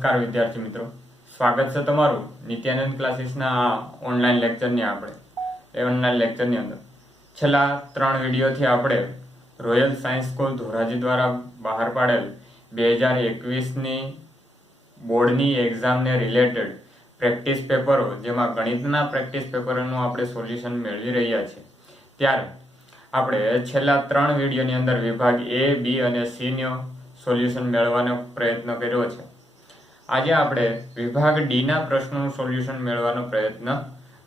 નમસ્કાર વિદ્યાર્થી મિત્રો, સ્વાગત છે તમારું નિત્યાનંદ ક્લાસીસના ઓનલાઈન લેક્ચરની ઓનલાઈન લેક્ચરની અંદર છેલ્લા 3 વિડીયોથી આપણે રોયલ સાયન્સ સ્કૂલ ધોરાજી દ્વારા બહાર પાડેલ 2021ની બોર્ડની એક્ઝામને રિલેટેડ પ્રેક્ટિસ પેપરો, જેમાં ગણિતના પ્રેક્ટિસ પેપરોનું આપણે સોલ્યુશન મેળવી રહ્યા છીએ, ત્યારે આપણે છેલ્લા 3 વિડીયોની અંદર વિભાગ A, B અને C નો સોલ્યુશન મેળવવાનો પ્રયત્ન કર્યો છે. આજે આપણે વિભાગ D ના પ્રશ્નોનું સોલ્યુશન મેળવવાનો પ્રયત્ન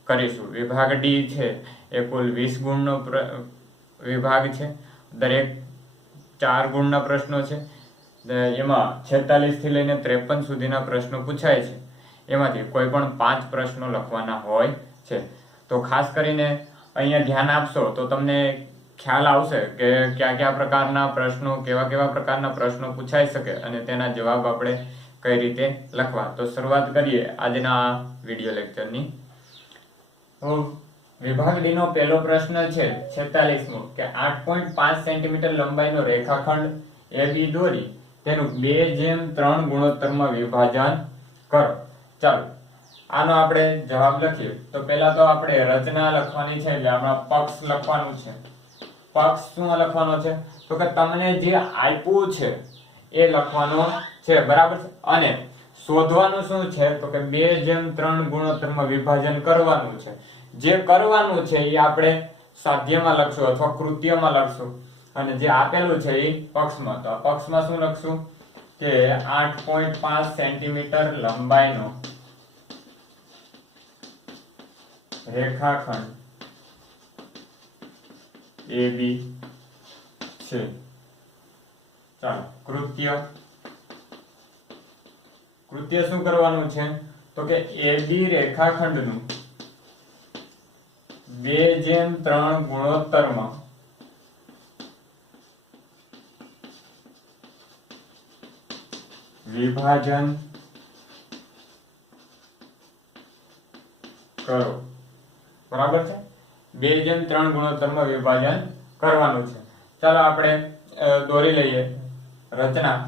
કરીશું. વિભાગ D છે એ કુલ 20 ગુણનો વિભાગ છે. દરેક 4 ગુણના પ્રશ્નો છે. એમાં 46 થી લઈને 53 સુધીના પ્રશ્નો પૂછાય છે. એમાંથી કોઈ પણ 5 પ્રશ્નો લખવાના હોય છે. તો ખાસ કરીને અહીંયા ધ્યાન આપશો તો તમને ખ્યાલ આવશે કે કયા કયા પ્રકારના પ્રશ્નો, કેવા પ્રકારના પ્રશ્નો પૂછાઈ શકે અને તેના જવાબ આપણે કઈ રીતે લખવા. તો શરૂઆત કરીએ આજના વિડિયો લેક્ચરની. તો વિભાગ ડી નો પહેલો પ્રશ્ન છે 46મો કે 8.5 સેન્ટીમીટર લંબાઈનો રેખાખંડ AB દોરી તેનું 2:3 ગુણોત્તરમાં વિભાજન કરો. ચાલો આનો આપણે જવાબ લખીએ. તો પહેલા તો આપણે રચના લખવાની છે, એટલે આમાં પક્ષ લખવાનું છે. પક્ષ શું લખવાનો છે? તો કે તમને જે આપ્યું છે એ લખવાનો છે, બરાબર છે. અને શોધવાનું શું છે? તો કે 2:3 ગુણોત્તરમાં વિભાજન કરવાનું છે. જે કરવાનું છે એ આપણે સાધ્યમાં લખશું અથવા કૃત્યમાં લખશું, અને જે આપેલું છે એ પક્ષમાં. તો આ પક્ષમાં શું લખશું કે 8.5 સેન્ટીમીટર લંબાઈનો રેખાખંડ AB છે. ચાલો કૃત્ય શું કરવાનું છે? તો કે AB રેખાખંડનું 2:3 ગુણોત્તરમાં વિભાજન કરો, બરાબર છે. 2:3 ગુણોત્તરમાં વિભાજન કરવાનું છે. ચાલો આપણે દોરી લઈએ રચના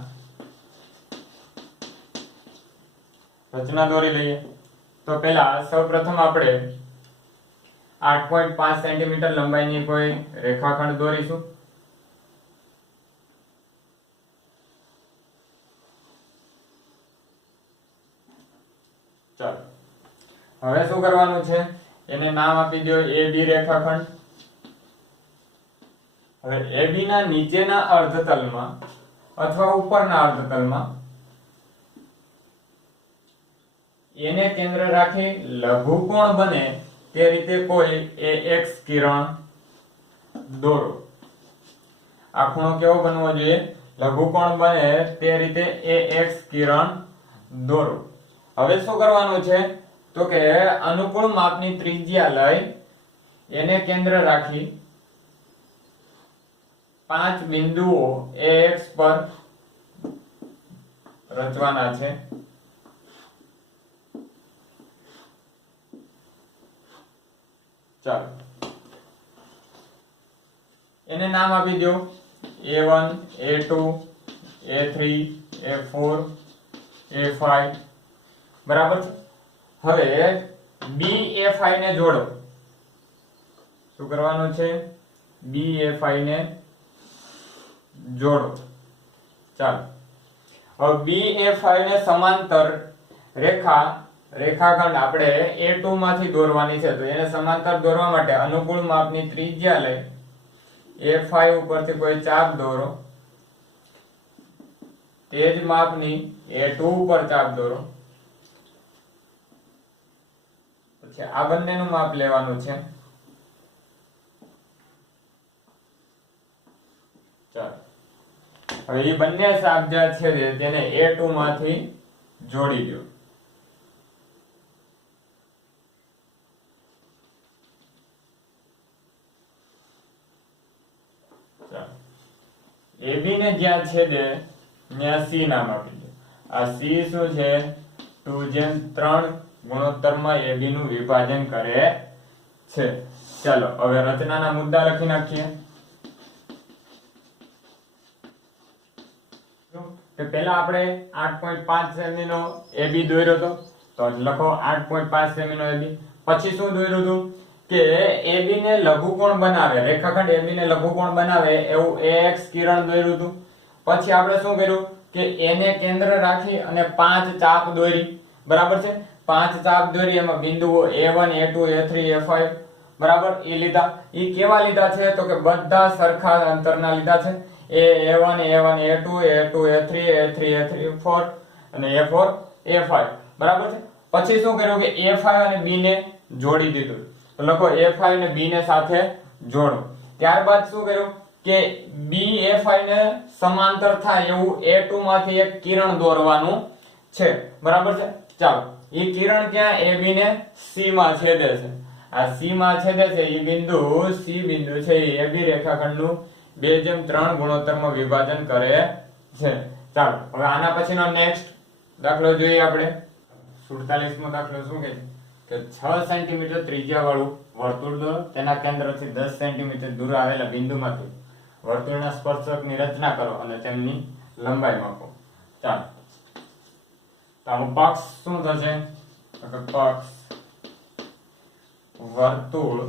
દોરી લઈએ. તો પહેલા સૌપ્રથમ આપણે 8.5 સેન્ટીમીટર લંબાઈની કોઈ રેખાખંડ દોરીશું. ચાલો હવે શું કરવાનું છે? એને નામ આપી દો AB રેખાખંડ. હવે AB ના નીચેના અર્ધતલમાં અથવા ઉપરના અર્ધતલમાં એને કેન્દ્ર રાખી લઘુકોણ બને તે રીતે કોઈ AX કિરણ દોરો. આ ખૂણો કેવો બનવો જોઈએ? લઘુકોણ બને તે રીતે AX કિરણ દોરો. હવે શું કરવાનું છે? તો કે અનુકૂળ માપની ત્રિજ્યા લઈ એને કેન્દ્ર રાખી 5 બિંદુઓ AX પર રચવાના છે. ચાલો એને નામ આપી દો A1, A2, A3, A4, A5, બરાબર છે. હવે BA5 ને જોડો. શું કરવાનું છે? BA5 ને જોડો. ચાલો હવે BA5 ને સમાંતર રેખાખંડ આપણે A2 માંથી દોરવાની છે. તો એને સમાંતર દોરવા માટે અનુકૂળ માપની ત્રિજ્યા લઈ A5 ઉપરથી કોઈ ચાપ દોરો. તે જ માપની A2 ઉપર ચાપ દોરો. પછી આ બંનેનું માપ લેવાનું છે. ચાલો હવે એ બંને ચાપ જે છે તેને A2 માંથી જોડી દો. AB ને જ્યાં છેદે ત્યાં C નામ આપી દો. આ C શું છે? 2:3 ગુણોત્તરમાં AB નું વિભાજન કરે છે. ચાલો હવે રચનાના મુદ્દા લખી નાખીએ. કે પહેલા આપણે 8.5 સેમી નો AB દોર્યો હતો, તો લખો 8.5 સેમી નો AB. પછી શું દોર્યું હતું કે AB ને લઘુકોણ બનાવે, રેખાખંડ AB ને લઘુકોણ બનાવે એવું AX કિરણ દોર્યું હતું. પછી આપણે શું કર્યું કે A ને કેન્દ્ર રાખી અને 5 ચાપ દોરી, બરાબર છે. 5 ચાપ દોરી, એમાં બિંદુઓ A1 A2 A3 A5 બરાબર એ લીધા. એ કેવા લીધા છે તો કે બધા સરખા અંતરના લીધા છે. A1 A1 A2 A2 A3 A3 A3 A4 અને A4 A5 બરાબર છે. પછી શું કર્યું કે A5 અને B ને જોડી દીધું, તો લખો A5 અને B ને સાથે જોડો. ત્યારબાદ શું કર્યું કે B A5 ને સમાંતર થાય એવું A2 માંથી એક કિરણ દોરવાનું છે, બરાબર છે. ચાલો, એ કિરણ ક્યાં AB ને C માં છેદે છે. આ C માં છેદે છે એ બિંદુ C બિંદુ છે એ AB રેખાખંડનું 2:3 ગુણોત્તરમાં વિભાજન કરે છે. ચાલો, હવે આના પછીનો નેક્સ્ટ દાખલો જોઈએ આપણે. 47મો દાખલો શું કહે છે કે 6 સેન્ટીમીટર ત્રિજ્યા વાળું વર્તુળ દોરો. તેના કેન્દ્રથી 10 સેન્ટીમીટર દૂર આવેલા બિંદુમાંથી વર્તુળના સ્પર્શકની રચના કરો અને તેમની લંબાઈ માપો. ચાલો, તો આનું પક્ષ શું થશે તો કે પક્ષ વર્તુળ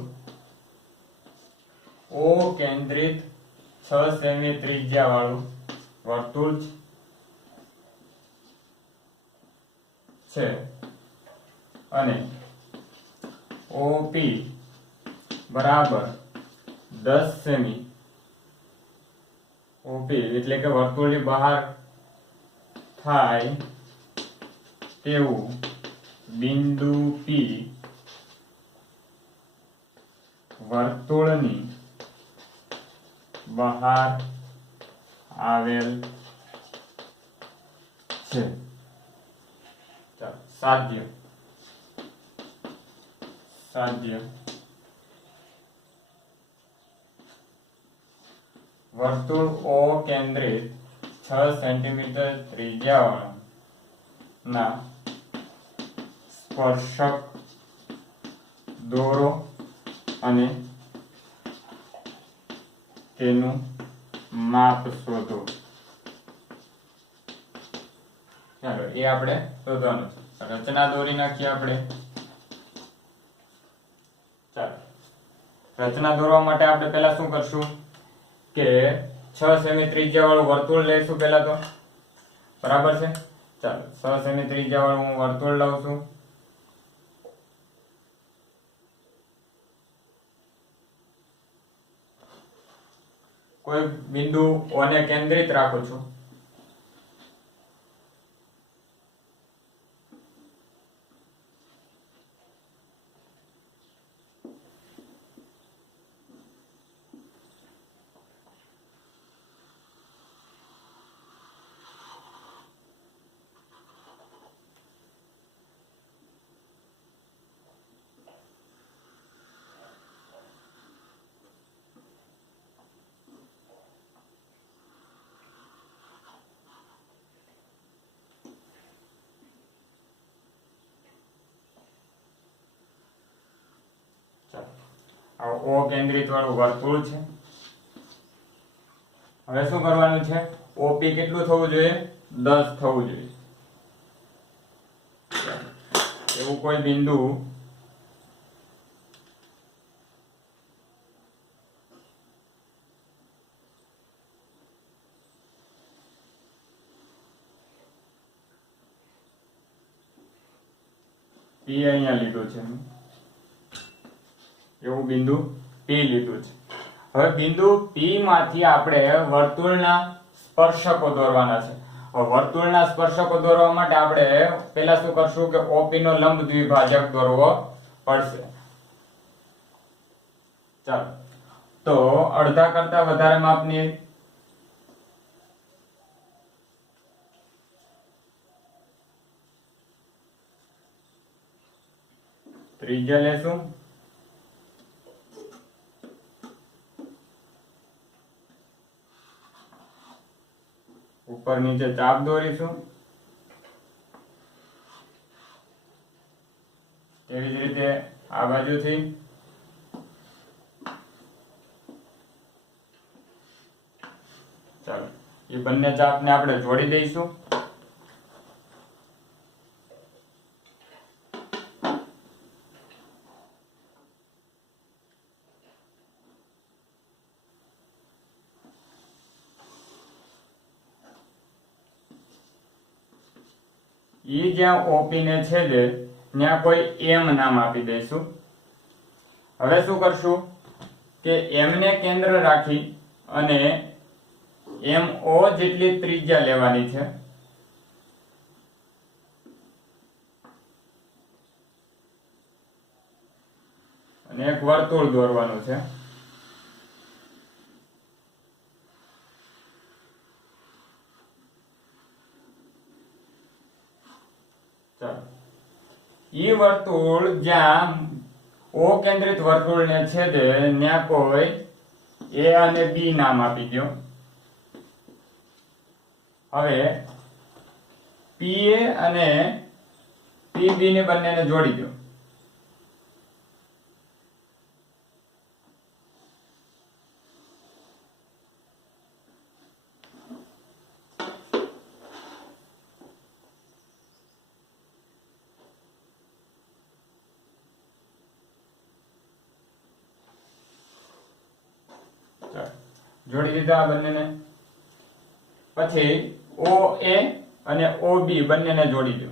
O કેન્દ્રિત 6 સેમી ત્રિજ્યા વાળું વર્તુળ છે અને OP બરાબર 10 સેમી. OP એટલે કે વર્તુળની બહાર થાય તેવું બિંદુ P વર્તુળની બહાર આવેલ છે. સાધ્ય વર્તુળ O કેન્દ્રિત 6 સેન્ટીમીટર ત્રિજ્યાવાળા સ્પર્શક દોરો અને તેનું માપ શોધો. ચાલો, એ આપણે શોધવાનું છે. રચના દોરી નાખીએ આપણે. ચાલો, રચના દોરવા માટે આપણે પહેલા શું કરશું કે 6 સેમી ત્રિજ્યા વાળું વર્તુળ લઈશું પહેલા તો, બરાબર છે. ચાલો, 6 સેમી ત્રિજ્યા વાળું હું વર્તુળ લઉં છું. કોઈ બિંદુ O ને કેન્દ્રિત રાખું છું. આ O કેન્દ્રિત વાળું વર્તુળ છે. હવે શું કરવાનું છે, OP કેટલું થવું જોઈએ 10 થવું જોઈએ. એવું કોઈ બિંદુ P અહીંયા લીધું છે, એવું બિંદુ P લીધું છે. હવે બિંદુ P માંથી આપણે વર્તુળના સ્પર્શકો દોરવાના છે. હવે વર્તુળના સ્પર્શકો દોરવા માટે આપણે પહેલા શું કરશું કે OP નો લંબ દ્વિભાજક દોરવો પડશે. ચાલો, તો અડધા કરતા વધારે માપની ત્રિજ્યા લેશું. ઉપર નીચે ચાપ દોરીશું. તેવી જ રીતે આ બાજુથી ચાલો, એ બંને ચાપને આપણે જોડી દઈશું. ઈ જ્યાં ઓપી ને છેદે ત્યાં કોઈ એમ નામ આપી દઈશું. હવે શું કરશું કે એમ ને કેન્દ્ર રાખી અને MO જેટલી ત્રિજ્યા લેવાની છે. અને એક વર્તુળ દોરવાનું છે. ઈ વર્તુળ જ્યાં O કેન્દ્રિત વર્તુળને છેદે ત્યાં કોઈ A અને B નામ આપી દો. હવે PA અને PB ને બંનેને જોડી દો. જોડી દીધા આ બંનેને. પછી OA અને OB બંનેને જોડી દો.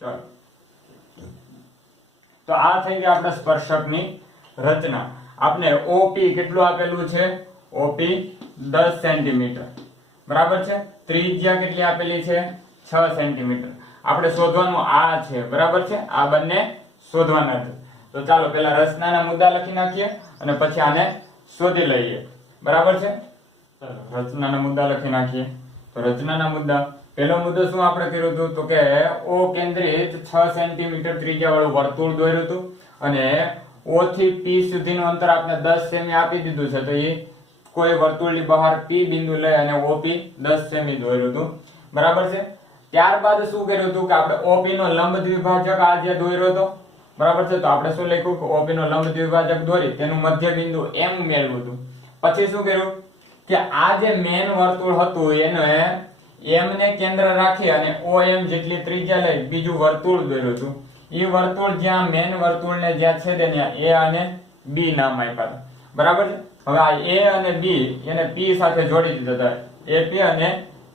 ચાલો, તો આ થઈ ગયા આપણે સ્પર્શકની રચના. આપણે OP કેટલું આપેલું છે? OP 10 સેન્ટીમીટર, બરાબર છે. ત્રિજ્યા કેટલી આપેલી છે? 6 સેન્ટીમીટર. આપણે શોધવાનું આ છે, બરાબર છે. આ બંને શોધવાના છે. તો ચાલો પહેલા રચનાના મુદ્દા લખી નાખીએ અને પછી આને શોધી લઈએ, બરાબર છે. ચાલો રચનાના મુદ્દા લખી નાખીએ. તો રચનાના મુદ્દા, પહેલો મુદ્દો શું આપણે કર્યું હતું? તો કે O કેન્દ્રિત 6 સેન્ટીમીટર ત્રિજ્યા વાળું વર્તુળ દોર્યું હતું અને O થી P સુધીનું અંતર આપણે 10 સેમી આપી દીધું છે. તો એ કોઈ વર્તુળની બહાર P બિંદુ લઈ અને OP 10 સેમી દોર્યું હતું, બરાબર છે. ત્યારબાદ શું કર્યું હતું કે આપણે OP નો લંબ દ્વિભાજક આ જે દોર્યો હતો, બરાબર છે. તો આપણે શું લખ્યું કે OP નો લંબ દ્વિભાજક દોરી તેનું મધ્ય બિંદુ M મેળવ્યું હતું. પછી શું કર્યું કે આ જે મેન વર્તુળ હતું એને M ને કેન્દ્ર રાખી અને OM જેટલી ત્રિજ્યા લઈ બીજું વર્તુળ દોર્યું હતું. એ વર્તુળ જ્યાં મેન વર્તુળને જ્યાં છેદે ત્યાં A અને B નામ આપ્યા હતા, બરાબર છે. હવે આ A અને B એને P સાથે જોડી દીધા હતા. AP અને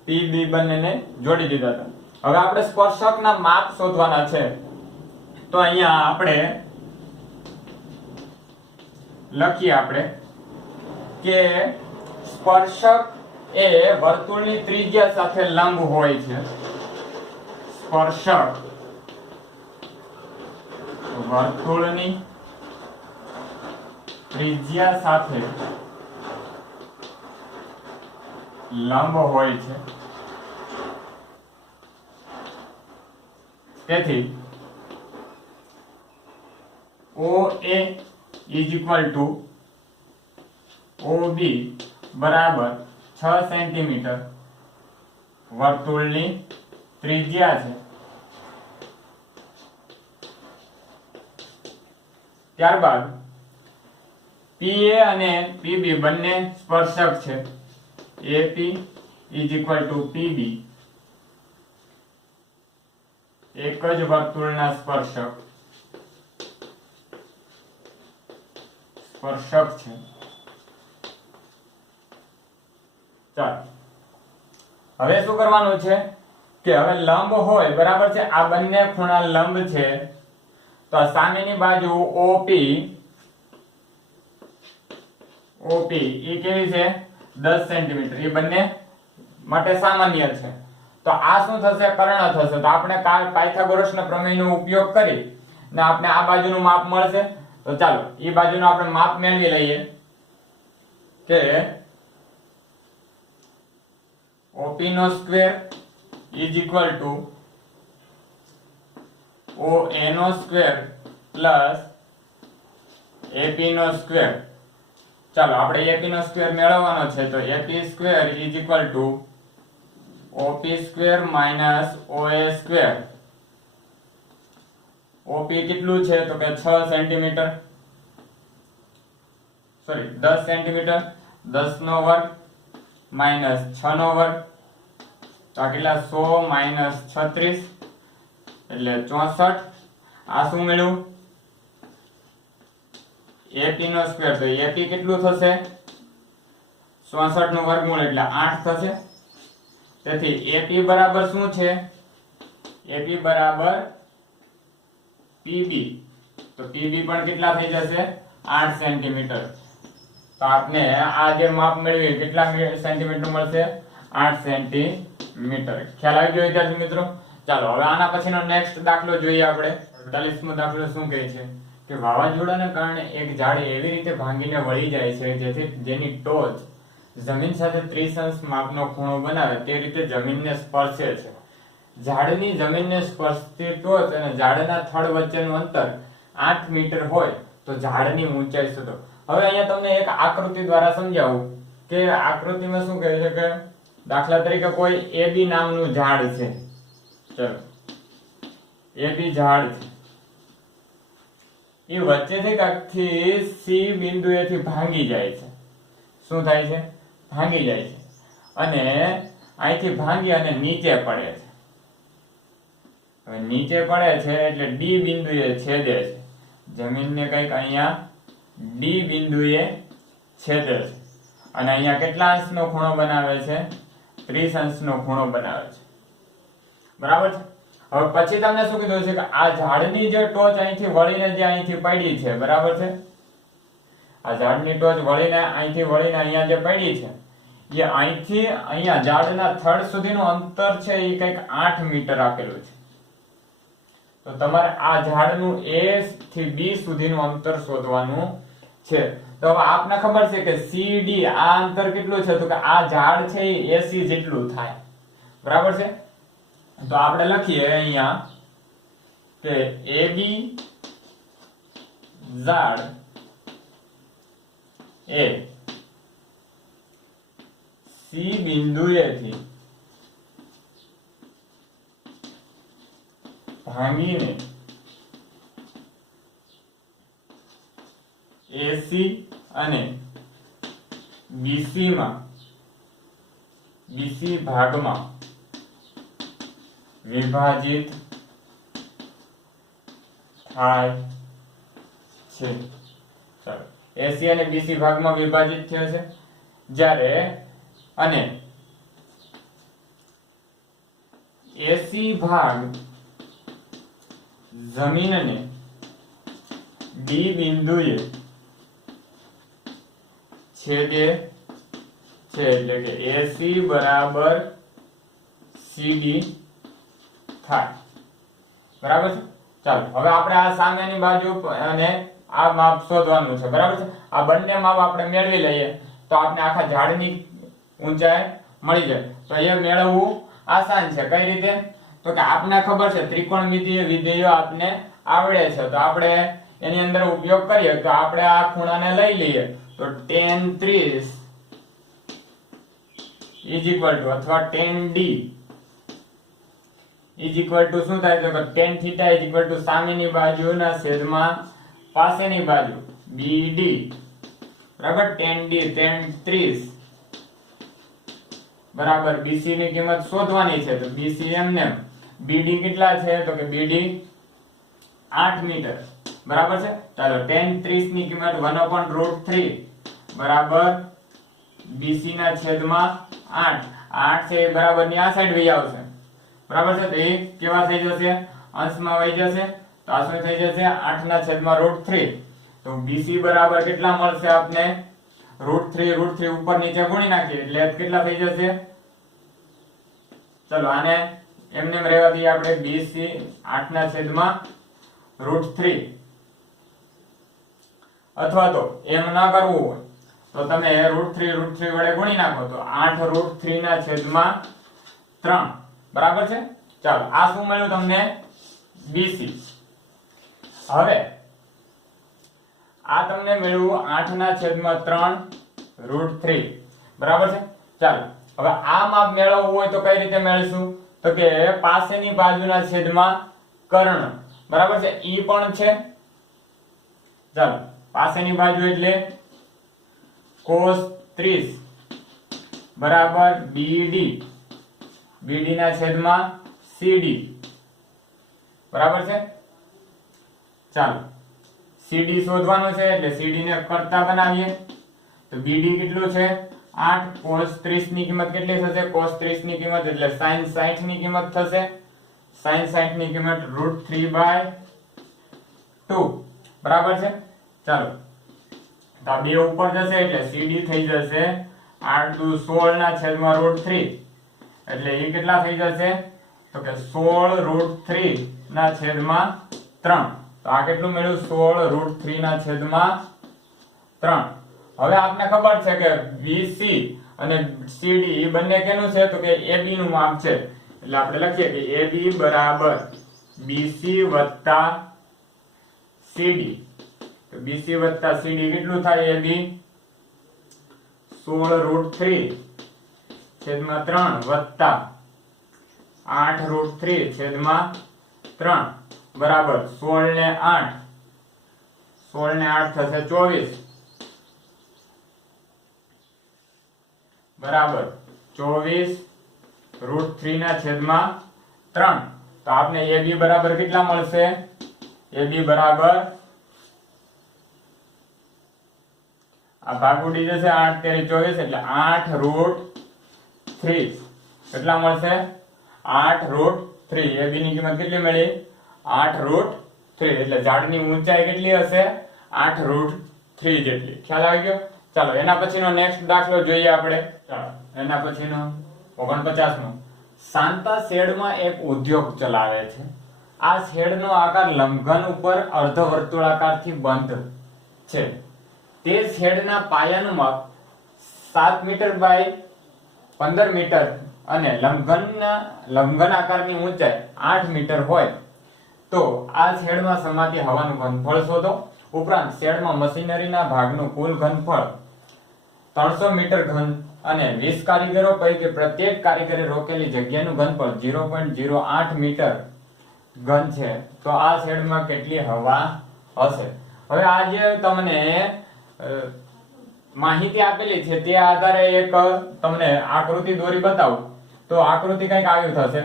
PB બંનેને જોડી દીધા હતા. હવે આપણે સ્પર્શકના માપ શોધવાના છે. તો અહીંયા આપણે લખીએ આપણે કે સ્પર્શક એ વર્તુળની ત્રિજ્યા સાથે લંબ હોય છે. સ્પર્શક વર્તુળની ત્રિજ્યા સાથે લંબ હોય છે. તેથી OA is equal to OB બરાબર 6 સેન્ટીમીટર વર્તુળની ત્રિજ્યા છે. ત્યારબાદ PA અને PB બંને સ્પર્શક છે. AP is equal to PB એક જ વર્તુળના સ્પર્શક છે. ચાલો હવે શું કરવાનું છે કે હવે લંબ હોય, બરાબર છે. આ બંને ખૂણા લંબ છે. તો આ સામેની બાજુ OP એ કેવી છે? 10 સેન્ટીમીટર. એ બંને માટે સામાન્ય છે. તો આ શું થશે? કર્ણ થશે. તો આપણે પાયથાગોરસના પ્રમેયનો ઉપયોગ કરી ને આપણે આ બાજુનું માપ મળશે. તો ચાલો એ બાજુનું આપણે માપ મેળવી લઈએ કે OP નો square is equal to OA નો સ્ક્વેર પ્લસ AP નો સ્ક્વેર. ચાલો આપણે AP નો સ્ક્વેર મેળવવાનો છે. તો AP square is equal to OP square minus OA square. OP કેટલું છે તો કે 6 સેન્ટીમીટર, સોરી 10 સેન્ટીમીટર, 10 નો વર્ગ માઇનસ 6 નો વર્ગ, તો આ કેટલા 100 માઇનસ 36 એટલે 64. આ શું મળ્યું એપી નો સ્ક્વેર, તો એપી કેટલું થશે 64 નું વર્ગમૂળ એટલે 8 થશે. તેથી એપી બરાબર શું છે, એપી બરાબર પીબી, તો પીબી પણ કેટલા થઈ જશે 8 સેન્ટીમીટર. તો આપને આ જે માપ મેળવી કેટલા સેન્ટીમીટર મળશે 8 સેન્ટીમીટર. ખ્યાલ આવી ગયો વિદ્યાર્થી મિત્રો. ચાલો હવે આના પછીનો નેક્સ્ટ દાખલો જોઈએ આપણે. 48મો દાખલો શું કહે છે કે વાવાઝોડાને કારણે એક ઝાડ એવી રીતે ભાંગીને વળી જાય છે જેથી જેની ટોચ જમીન સાથે 30 અંશ માપનો ખૂણો બનાવે તે રીતે જમીનને સ્પર્શે છે. ઝાડની જમીનને સ્પર્શતી ટોચ અને ઝાડના થડ વચ્ચેનું અંતર 8 મીટર હોય તો ઝાડની ઊંચાઈ શોધો. હવે અહીંયા તમને એક આકૃતિ દ્વારા સમજાવું કે આકૃતિમાં શું કહે છે કે દાખલા તરીકે કોઈ એબી નામનું ઝાડ છે. ચલો એબી ઝાડ છે, એ વચ્ચેથી કાંકથી સી બિંદુએથી ભાંગી જાય છે. શું થાય છે ભાંગી જાય છે અને અહીંથી ભાંગી અને નીચે પડે છે. હવે નીચે પડે છે એટલે ડી બિંદુએ છેદે છે, જમીનને કંઈક અહીંયા ડી બિંદુએ છેદે છે અને અહીંયા કેટલા અંશનો ખૂણો બનાવે છે 30 અંશનો ખૂણો બનાવે છે. બરાબર છે. હવે પછી તમને શું કીધું છે કે આ ઝાડની જે ટોચ અહીંથી વળીને જે અહીંથી પડી છે, બરાબર છે, આ ઝાડની ટોચ વળીને અહીંથી વળીને અહીંયા જે પડી છે એ અહીંથી અહીંયા ઝાડના થડ સુધીનું અંતર છે એ કંઈક 8 મીટર આપેલું છે. તો તમારે આ ઝાડનું A થી B સુધીનું અંતર શોધવાનું છે. તો હવે આપને ખબર છે કે CD આ અંતર કેટલું છે તો કે આ ઝાડ છે એ AC જેટલું થાય. બરાબર છે. તો આપણે લખીએ અહીંયા કે AB ઝાડ એ C બિંદુએથી ભાંગીને AC અને BC ભાગમાં વિભાજિત થાય છે. ચાલો AC અને BC ભાગમાં વિભાજિત થયો છે જ્યારે અને AC ભાગ જમીનને D બિંદુએ છેદે છે એટલે કે AC બરાબર CD થાય. બરાબર છે. ચાલો હવે આપણે આ સામેની બાજુ અને આ માપ શોધવાનું છે. બરાબર છે. આ બંને માપ આપણે મેળવી લઈએ તો આપણે આખા ઝાડની ઊંચાઈ મળી જાય. તો એ મેળવવું આસાન છે. કઈ રીતે તો કે આપને ખબર છે ત્રિકોણમિતીય વિધેયો આપને આવડે છે તો આપણે એની અંદર ઉપયોગ કરીએ તો આપણે આ ખૂણાને લઈ લઈએ તો tan 30 અથવા tan D શું થાય તો કે tan θ સામેની બાજુના છેદમાં પાસેની બાજુ BD. બરાબર. tan D tan 30 બરાબર BC ની કિંમત શોધવાની છે તો BC એમને BD કેટલા છે તો કે BD 8 મીટર. બરાબર છે. ચાલો tan 30 ની કિંમત 1/√3 બરાબર BC ના છેદમાં 8. 8 છે એ બરાબર ની આ સાઈડ વહી આવશે. બરાબર છે. તો એ કેવા થઈ જશે અંશમાં વહી જશે તો આ શું થઈ જશે 8 ના છેદમાં √3. તો BC બરાબર કેટલા મળશે આપને √3 ઉપર નીચે ગુણી નાખીએ એટલે કેટલા થઈ જશે. ચલો આને એમને રહેવા દઈએ આપણે BC 8 ના છેદમાં √3 અથવા તો એમ ના કરવું હોય તો તમે √3 વડે ગુણી નાખો તો 8 √3 ના છેદમાં 3. બરાબર છે. ચાલો આ શું મળ્યું તમને BC. હવે આ તમને મળ્યું 8 ના છેદમાં 3 √3. બરાબર છે. ચાલો હવે આ માપ મેળવવું હોય તો કઈ રીતે મેળવશું? તો કે પાસેની બાજુના છેદમાં કર્ણ, બરાબર છે, ઈ પણ છે. ચાલો, પાસેની બાજુ એટલે cos 30 બરાબર BD, BD ના છેદમાં CD, બરાબર છે. ચાલો, CD શોધવાનું છે એટલે CD ને કરતા બનાવીએ. તો BD કેટલું છે? 8. cos 30 ની કિંમત કેટલી થશે? cos 30 ની કિંમત એટલે sin 60 ની કિંમત થશે. sin 60 ની કિંમત √3/2, બરાબર છે. ચાલો, તો આ બે ઉપર જશે એટલે CD થઈ જશે 8 દુ 16 ના છેદમાં √3, એટલે એ કેટલા થઈ જશે? તો કે 16 √3 ના છેદમાં 3. તો આ કેટલું મળ્યું? 16 √3 ના છેદમાં 3. હવે આપને ખબર છે કે BC અને CD એ બંને કેનું છે? તો કે AB નું માપ છે. એટલે આપણે લખીએ કે AB બરાબર BC વત્તા CD. તો BC વત્તા CD કેટલું થાય? AB 16 √3 છેદમાં 3 વત્તા 8 √3 છેદમાં 3 બરાબર 16 ને 8, 16 ને 8 થશે 24, બરાબર 24 √3 ના છેદમાં 3. તો આપને AB બરાબર કેટલા મળશે? AB બરાબર આ ભાગ ઉડી જશે, 8 તેરી 24 એટલે 8 √3 કેટલા મળશે? 8 √3. AB ની કિંમત કેટલી મળી? 8 √3. એટલે ઝાડની ઊંચાઈ કેટલી હશે? 8 √3 જેટલી. ખ્યાલ આવી ગયો? ચાલો, એના પછીનો નેક્સ્ટ દાખલો જોઈએ આપણે. ચાલો, એના પછીનો 49મો. શાંતા શેડમાં એક ઉદ્યોગ ચલાવે છે. આ શેડનો આકાર લંબઘન ઉપર અર્ધવર્તુળાકારથી બંધ છે. તે શેડના પાયાનું માપ 7 મીટર બાય 15 મીટર અને લંબઘન આકારની ઊંચાઈ 8 મીટર હોય તો આ શેડમાં સમાતી હવાનું ઘનફળ શોધો. ઉપરાંત શેડમાં મશીનરીના ભાગનું કુલ ઘનફળ 300 મીટર ઘન અને 20 કારીગરો પૈકી પ્રત્યેક કારીગરે રોકેલી જગ્યાનું ઘનફળ 0.08 મીટર ઘન છે. તો આ શેડમાં કેટલી હવા હશે? હવે આ જે તમને માહિતી આપેલી છે તે આધારે એક તમને આકૃતિ દોરી બતાવું. તો આકૃતિ કંઈક આવી થશે.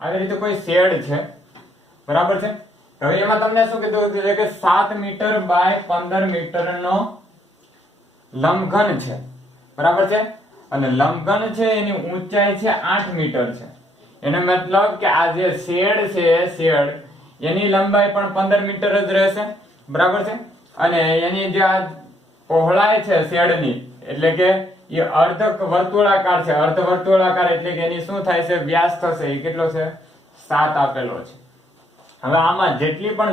આવી રીતે કોઈ શેડ છે, બરાબર છે. હવે એમાં તમને શું કીધું કે 7 મીટર બાય 15 મીટરનો લંબઘન છે, બરાબર છે. અને લંબઘન છે એની ઊંચાઈ છે 8 મીટર છે. એનો મતલબ કે આ જે શેડ છે, શેડ એની લંબાઈ પણ 15 મીટર જ રહેશે, બરાબર છે. અને એની જે આ પહોળાઈ છે શેડની એટલે કે એ અર્ધ વર્તુળાકાર છે. અર્ધ વર્તુળાકાર એટલે કે એની શું થાય છે? વ્યાસ થશે. એ કેટલો છે? 7 આપેલો છે. હવે આમાં જેટલી પણ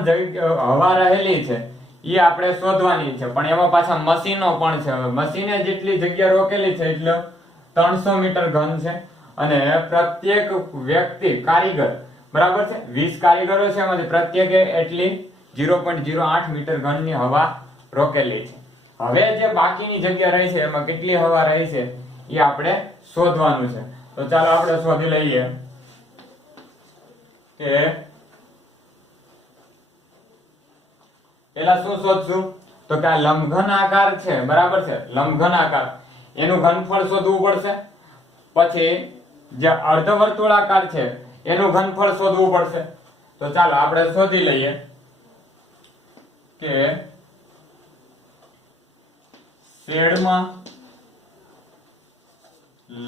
હવા રહેલી છે એ આપણે શોધવાની છે, પણ એમાં પાછા મશીનો પણ છે. હવે મશીને જેટલી જગ્યા રોકેલી છે એટલે 300 મીટર ઘન છે. અને પ્રત્યેક વ્યક્તિ કારીગર, બરાબર છે, 20 કારીગરો છે, એમાંથી પ્રત્યેકે એટલી 0.08 મીટર ઘનની હવા રોકેલી છે. હવે જે બાકીની જગ્યા રહી છે એમાં કેટલી હવા રહી છે એ આપણે શોધવાનું છે. તો ચાલો આપણે શોધી લઈએ કે પેલા શું શોધશું? તો કે આ લંબઘન આકાર છે, બરાબર છે, લંબઘન આકાર એનું ઘનફળ શોધવું પડશે. પછી જે અર્ધવર્તુળાકાર છે એનું ઘનફળ શોધવું પડશે. તો ચાલો આપણે શોધી લઈએ કે શેડમાં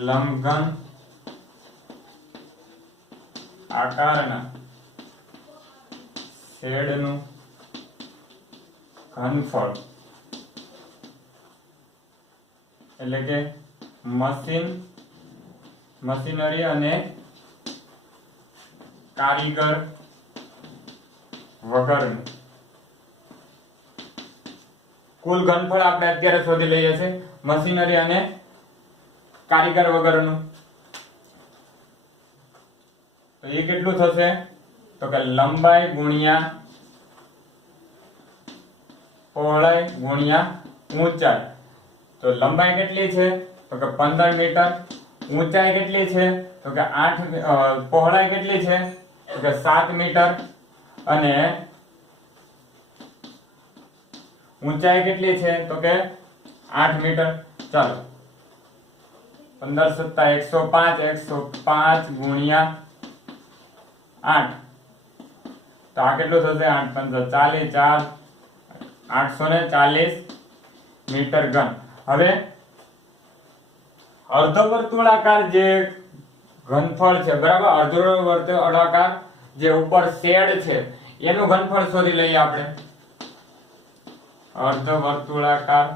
લંબઘન આકારના શેડનું ઘનફળ એટલે કે મશીનરી અને કારીગર વગરનું કુલ ઘનફળ આપણે અત્યારે શોધી લઈએ છે મશીનરી અને કારીગર વગરનું. તો એ કેટલું થશે તો કે લંબાઈ ગુણ્યા પહોળાઈ ગુણ્યા ઊંચાઈ. તો લંબાઈ કેટલી છે તો કે 15 મીટર, ઊંચાઈ કેટલી છે તો કે 8, પહોળાઈ કેટલી છે તો કે 7 મીટર અને ઊંચાઈ કેટલી છે તો કે 8 મીટર. ચાલો 15 + 7 105 ગુણ્યા 8. તો આ કેટલું થશે 8 × 5 = 40, 840 મીટર ઘન. હવે અર્ધવર્તુળાકાર જે ઘનફળ છે બરાબર, અર્ધવર્તુળાકાર જે ઉપર શેડ છે એનું ઘનફળ શોધી લઈએ આપણે. અર્ધવર્તુળાકાર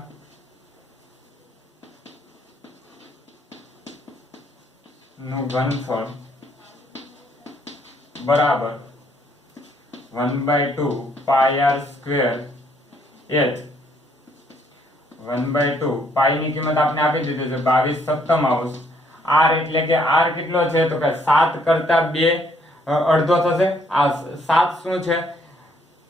નું ઘનફળ બરાબર 1/2 પાઈ r સ્ક્વેર h. 1/2 પાઈ ની કિંમત આપણે આપી દીધી છે 22/7. r એટલે કે r કેટલો છે તો કે 7 કરતા 2 અડધો થશે. આ 7 શું છે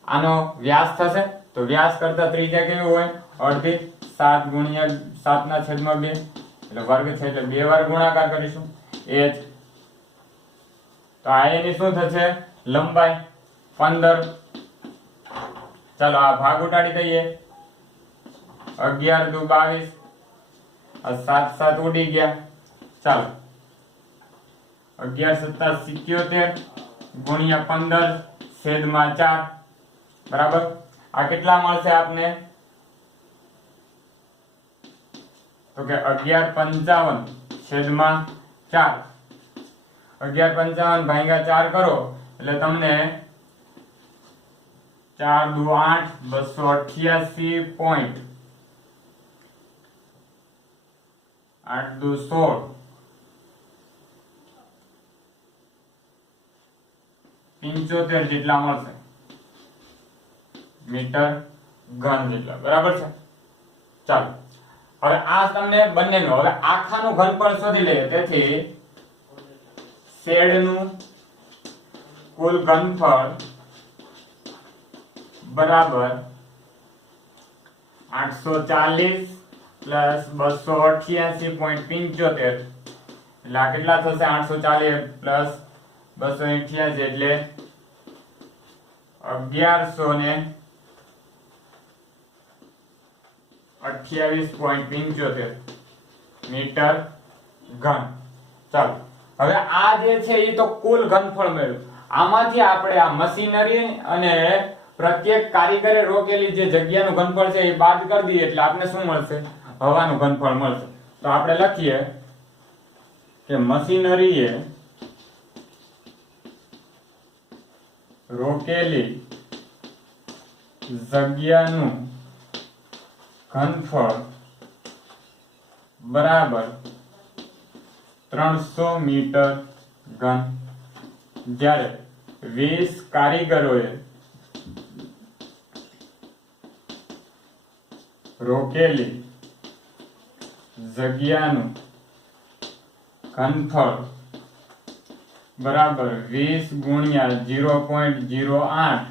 આનો વ્યાસ થશે. તો વ્યાસ કરતા ત્રિજ્યા કેવી હોય અડધી. 7 ગુણ્યા 7/2 એટલે વર્ગ છે એટલે 2 વાર ગુણાકાર કરીશું h. તો આ એની શું થશે લંબાઈ 15. ચાલો આ ભાગ ઉડાડી દઈએ. 11 × 2 = 22. આ 7 7 ઉડી ગયા. ચાલો 11 + 7 = 77 ગુણ્યા 15/4 બરાબર. આ કેટલા મળશે આપને તો કે 1155/4. 1155 ભાગ્યા 4 કરો એટલે તમને 4 × 2 = 8, 288. 8 × 2 = 16, 75 જેટલા મળશે મીટર ઘન જેટલા બરાબર છે. ચાલો હવે આ તમને બંનેનું હવે આખાનું ઘનફળ શોધી લઈએ. તેથી શેડનું કુલ ઘનફળ બરાબર 840 + 288.75. એટલે આ કેટલા થશે 840 + 288 એટલે 1128.75 મીટર ઘન. ચાલો હવે આ જે છે એ તો કુલ ઘનફળ મળ્યું. આમાંથી આપણે આ મશીનરી અને પ્રત્યેક કારીગરે રોકેલી જે જગ્યાનું ઘનફળ છે એ બાદ કરી દઈએ એટલે આપણે શું મળશે હવાનું ઘનફળ મળશે. તો આપણે લખીએ કે મશીનરીએ રોકેલી જગ્યાનું ઘનફળ બરાબર 300 મીટર ઘન. જ્યારે 20 કારીગરોએ રોકેલી જગ્યાનું ઘનફળ બરાબર 20 ગુણ્યા 0.08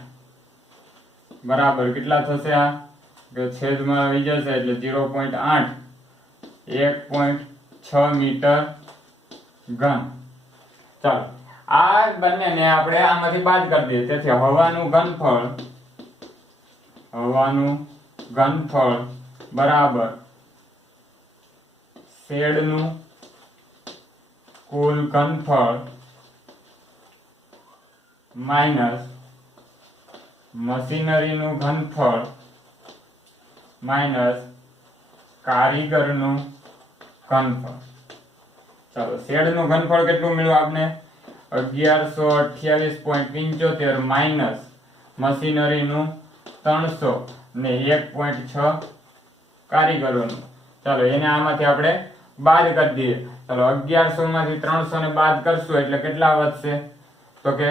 બરાબર કેટલા થશે આ કે છેદમાં આવી જશે એટલે 0.8 1.6 મીટર ઘન. ચાલો આ બંનેને આપણે આમાંથી બાદ કરી દઈએ. તેથી હવાનું ઘનફળ બરાબર શેડનું કુલ ઘનફળ માઈનસ મશીનરીનું ઘનફળ માઈનસ કારીગરનું ઘનફળ. ચાલો શેડનું ઘનફળ કેટલું મળ્યું આપને 1128.75 માઈનસ મશીનરીનું 300 ને 1.6 કારીગરોનું. ચાલો એને આમાંથી આપણે બાદ કરી દઈએ. ચાલો 1100 માંથી 300 ને બાદ કરશું એટલે કેટલા વધશે તો કે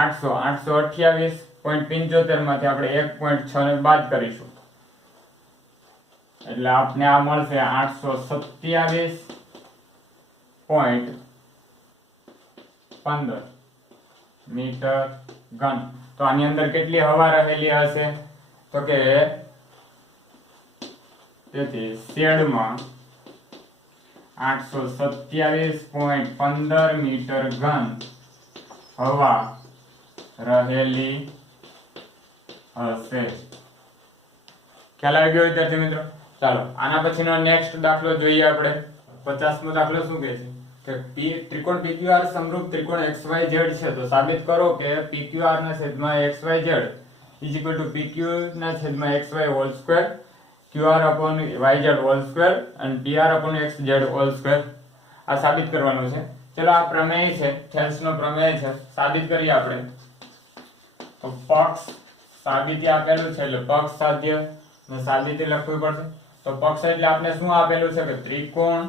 828.75 માંથી આપણે 1.6 ને બાદ કરીશું એટલે આપને આ મળશે 827.15 મીટર ઘન. તો આની અંદર કેટલી હવા રહેલી હશે? તો કે તેથી શેડમાં 827.15 મીટર ઘન હવા રહેલી હશે. ખ્યાલ આવી ગયો વિદ્યાર્થી મિત્રો? ચાલો આના પછીનો નેક્સ્ટ દાખલો જોઈએ આપણે. 50મો દાખલો શું કહે છે કે ત્રિકોણ PQR સમરૂપ ત્રિકોણ XYZ છે, તો સાબિત કરો કે PQR ના છેદમાં XYZ PQ ના છેદમાં XY whole square, QR upon YZ whole square અને PR upon XZ whole square. આ સાબિત કરવાનું છે. ચલો આ પ્રમેય છે, થેલ્સનો પ્રમેય છે, સાબિત કરીએ આપણે. તો પક્ષ સાબિતી આપેલું છે એટલે પક્ષ સાધ્ય ને સાબિતી લખવી પડશે. તો પક્ષ એટલે આપણે શું આપેલું છે કે ત્રિકોણ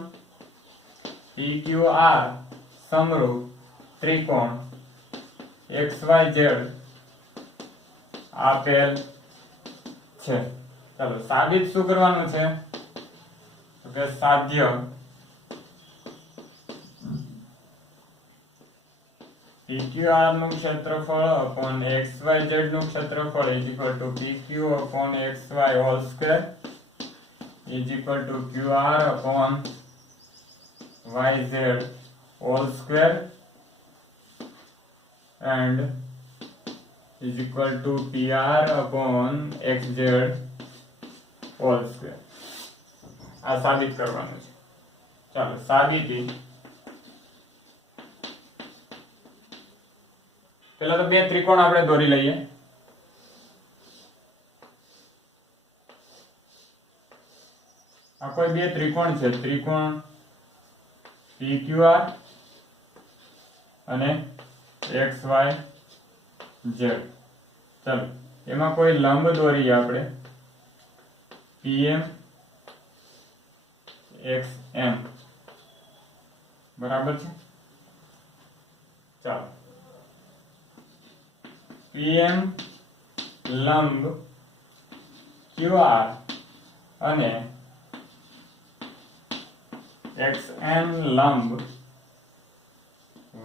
PQR સમરૂપ ત્રિકોણ XYZ આપેલ છે. ચાલો સાબિત શું કરવાનું છે? તો કે સાધ્ય PQR નું ક્ષેત્રફળ upon XYZ નું ક્ષેત્રફળ is equal to PQ upon XY whole square is equal to QR upon YZ whole square and is equal to PR upon XZ whole square. આ સાબિત કરવાનું છે. ચાલો સાબિતી. પેલા તો બે ત્રિકોણ આપણે દોરી લઈએ. આ કોઈ બે ત્રિકોણ છે, ત્રિકોણ PQR અને XYZ. ચાલો એમાં કોઈ લંબ દોરીએ આપણે PM XM. બરાબર છે? ચાલો PM લંબ QR અને XN લંબ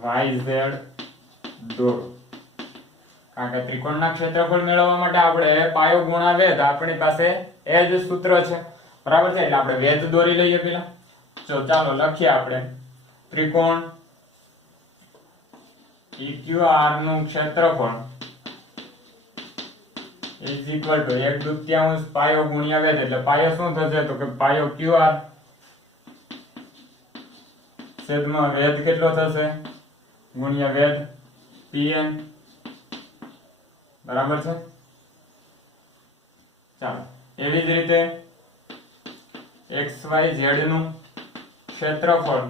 YZ દોરો. કારણ કે ત્રિકોણના ક્ષેત્રફળ મેળવવા માટે આપણે પાયો ગુણા વેધ, આપણી પાસે એ જ સૂત્ર છે. બરાબર છે? એટલે આપણે વેધ દોરી લઈએ પેલા. ચાલો લખીએ આપણે. ત્રિકોણ PQR નું ક્ષેત્રફળ is equal to 1/2 પાયો ગુણ્યા વેધ. એટલે પાયો શું થશે? તો કે પાયો QR છેદમાં વેધ કેટલો થશે? ગુણ્યા વેધ PM. બરાબર છે? ચાલો એવી જ રીતે XYZ નું ક્ષેત્રફળ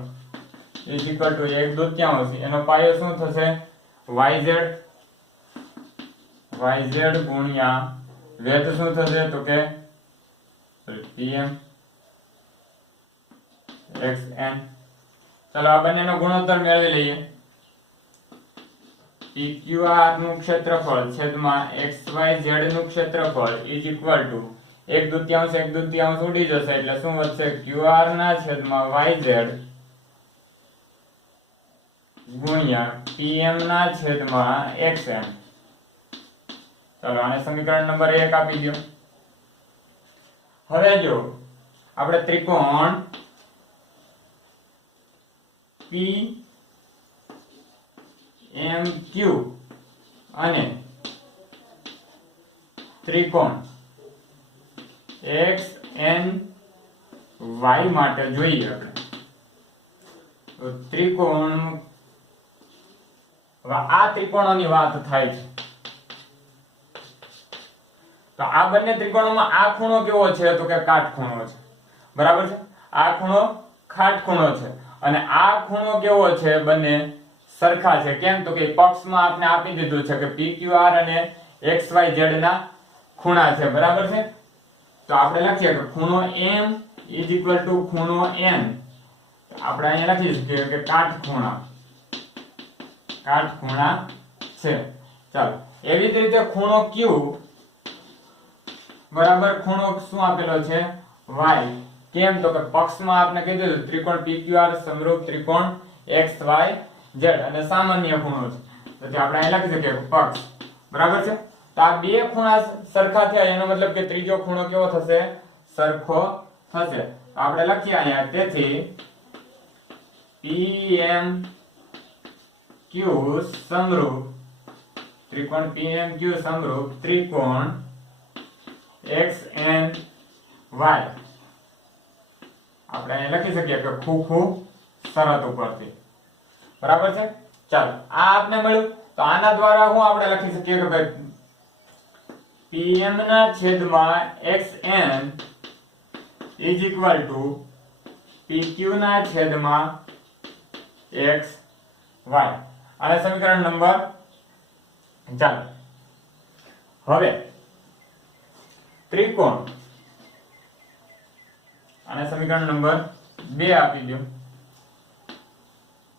is equal to 1/2. એનો પાયો શું થશે? YZ ગુણ્યા વેધ શું થશે? તો કે PM XN. ચાલો આ બંનેનો ગુણોત્તર મેળવી લઈએ. PQR નું ક્ષેત્રફળ છેદમાં XYZ નું ક્ષેત્રફળ is equal to 1/2 ઉડી જશે એટલે શું વધશે? QR ના છેદમાં YZ ગુણ્યા PM ના છેદમાં XN. ચાલો આને સમીકરણ નંબર 1 આપી દો. હવે જો આપણે ત્રિકોણ PMQ અને ત્રિકોણ XNY માટે જોઈએ આપણે. તો ત્રિકોણ, હવે આ ત્રિકોણોની વાત થાય છે. તો આ બંને ત્રિકોણોમાં આ ખૂણો કેવો છે? તો કે કાટખૂણો છે. બરાબર છે? આ ખૂણો કાટખૂણો છે અને આ ખૂણો કેવો છે? બંને સરખા છે. કેમ? તો કે પક્ષમાં આપણે આપી દીધું છે કે PQR અને XYZ ના ખૂણા છે. બરાબર છે? તો આપણે લખીએ કે ખૂણો M is equal to ખૂણો N. આપણે અહીંયા લખી શકીએ કે કાટખૂણા છે. ચાલો એવી જ રીતે ખૂણો Q બરાબર, ખૂણો શું આપેલો છે? y કેમ તો કે પક્ષમાં આપણે કીધું ત્રિકોણ PQR સમરૂપ ત્રિકોણ XYZ અને સામાન્ય ખૂણો છે, તો આપણે અહીં લખી શકીએ પક્ષ, બરાબર છે. તો આ બે ખૂણા સરખા થયા એનો મતલબ કે ત્રીજો ખૂણો કેવો થશે? સરખો થશે. આપણે લખીએ અહીંયા તેથી PMQ સમરૂપ ત્રિકોણ PMQ સમરૂપ ત્રિકોણ XNY આપણે અહીં લખી શકીએ કે ખૂખું શરત ઉપરથી, બરાબર છે. ચાલો આ આપને મળ્યું, તો આના દ્વારા હું આપણે લખી શકીએ કે ભાઈ PM ના છેદમાં XN is equal to PQ ના છેદમાં XY. આ સમીકરણ નંબર, ચાલો હવે ત્રિકોણ અને સમીકરણ નંબર 2 આપી દો.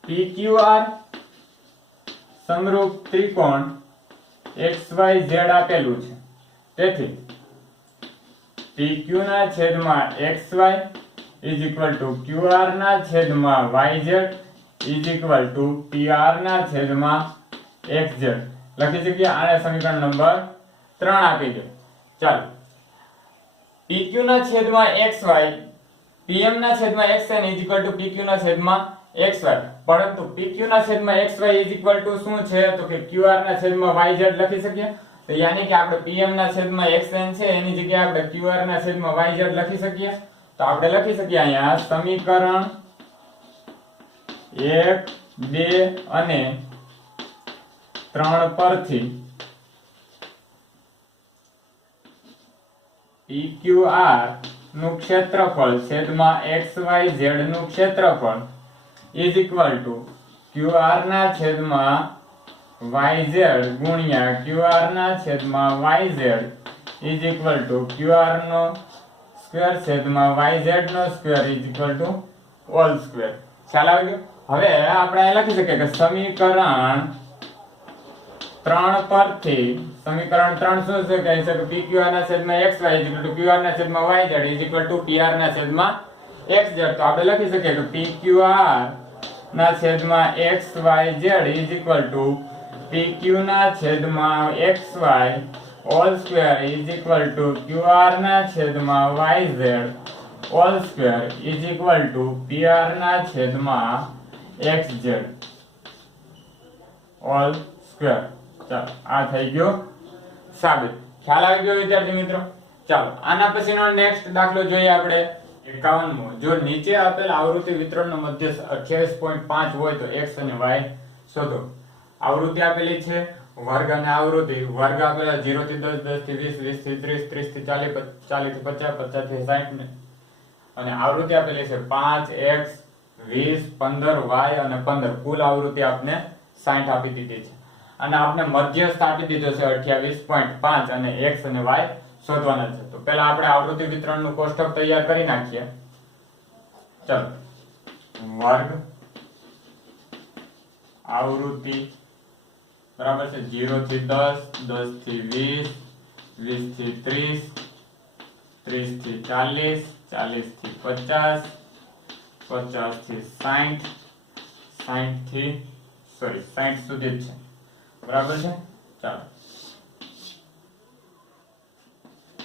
PQR સમરૂપ ત્રિકોણ XYZ આપેલું છે, તેથી PQ ના છેદમાં XY is equal to QR ના છેદમાં YZ is equal to PR ના છેદમાં XZ લખી શકીએ. આને સમીકરણ નંબર 3 આપી દો. ચાલો PQ ના છેદમાં XY PM ના છેદમાં XN is equal to PQ ના છેદમાં XY, પરંતુ PQ ના છેદમાં XY is equal to શું છે તો કે QR ના છેદમાં YZ લખી શકીએ. તો યાની કે આપણે PM ના છેદમાં XN છે એની જગ્યાએ આપણે QR ના છેદમાં YZ લખી શકીએ. તો આપણે લખી શકીએ અહીંયા સમીકરણ 1, 2 અને 3 પરથી PQR નું ક્ષેત્રફળ છેદમાં XYZ નું ક્ષેત્રફળ is equal to QR ના છેદમાં YZ ગુણ્યા QR ના છેદમાં YZ is equal to QR નો સ્ક્વેર છેદમાં YZ નો square is equal to whole square. ખ્યાલ આવી ગયો? હવે આપણે લખી શકીએ કે સમીકરણ 3 પરથી સમીકરણ 3 શું છે કહે છે કે PQR ના છેદમાં XY is equal to QR ના છેદમાં YZ is equal to PR ના છેદમાં XZ. તો આપણે લખી શકીએ કે PQR ના છેદમાં XYZ is equal to PQ ના છેદમાં XY whole square is equal to QR ના છેદમાં YZ whole square is equal to PR ના છેદમાં XZ હોલ સ્ક્વેર. ચાલો આ થઈ ગયો સાબિત. ખ્યાલ આવી ગયો વિદ્યાર્થી મિત્રો? ચાલો આના પછીનો નેક્સ્ટ દાખલો જોઈએ આપણે 51મો. જો નીચે આપેલ આવૃત્તિ વિતરણનો મધ્ય 28.5 હોય તો x અને y શોધો. આવૃત્તિ આપેલી છે વર્ગ અને આવૃત્તિ. વર્ગ આપેલા 0 થી 10, 10 થી 20, 20 થી 30, 30 થી 40, 40 થી 50, 50 થી 60 અને આવૃત્તિ આપેલી છે 5 x 20 15 y અને 15. કુલ આવૃત્તિ આપને 60 આપી દીધી છે અને આપણે મધ્યસ્થ આપી દીધો છે 28.5 અને x અને y શોધવાના છે. તો પહેલા આપણે આવૃત્તિ વિતરણનું કોષ્ટક તૈયાર કરી નાખીએ. ચલો વર્ગ આવૃત્તિ બરાબર છે 0 થી 10, 10 થી 20, 20 થી 30, 30 થી 40, 40 થી 50, 50 થી 60, 60 થી 60 સુધી જ છે, બરાબર છે. ચાલો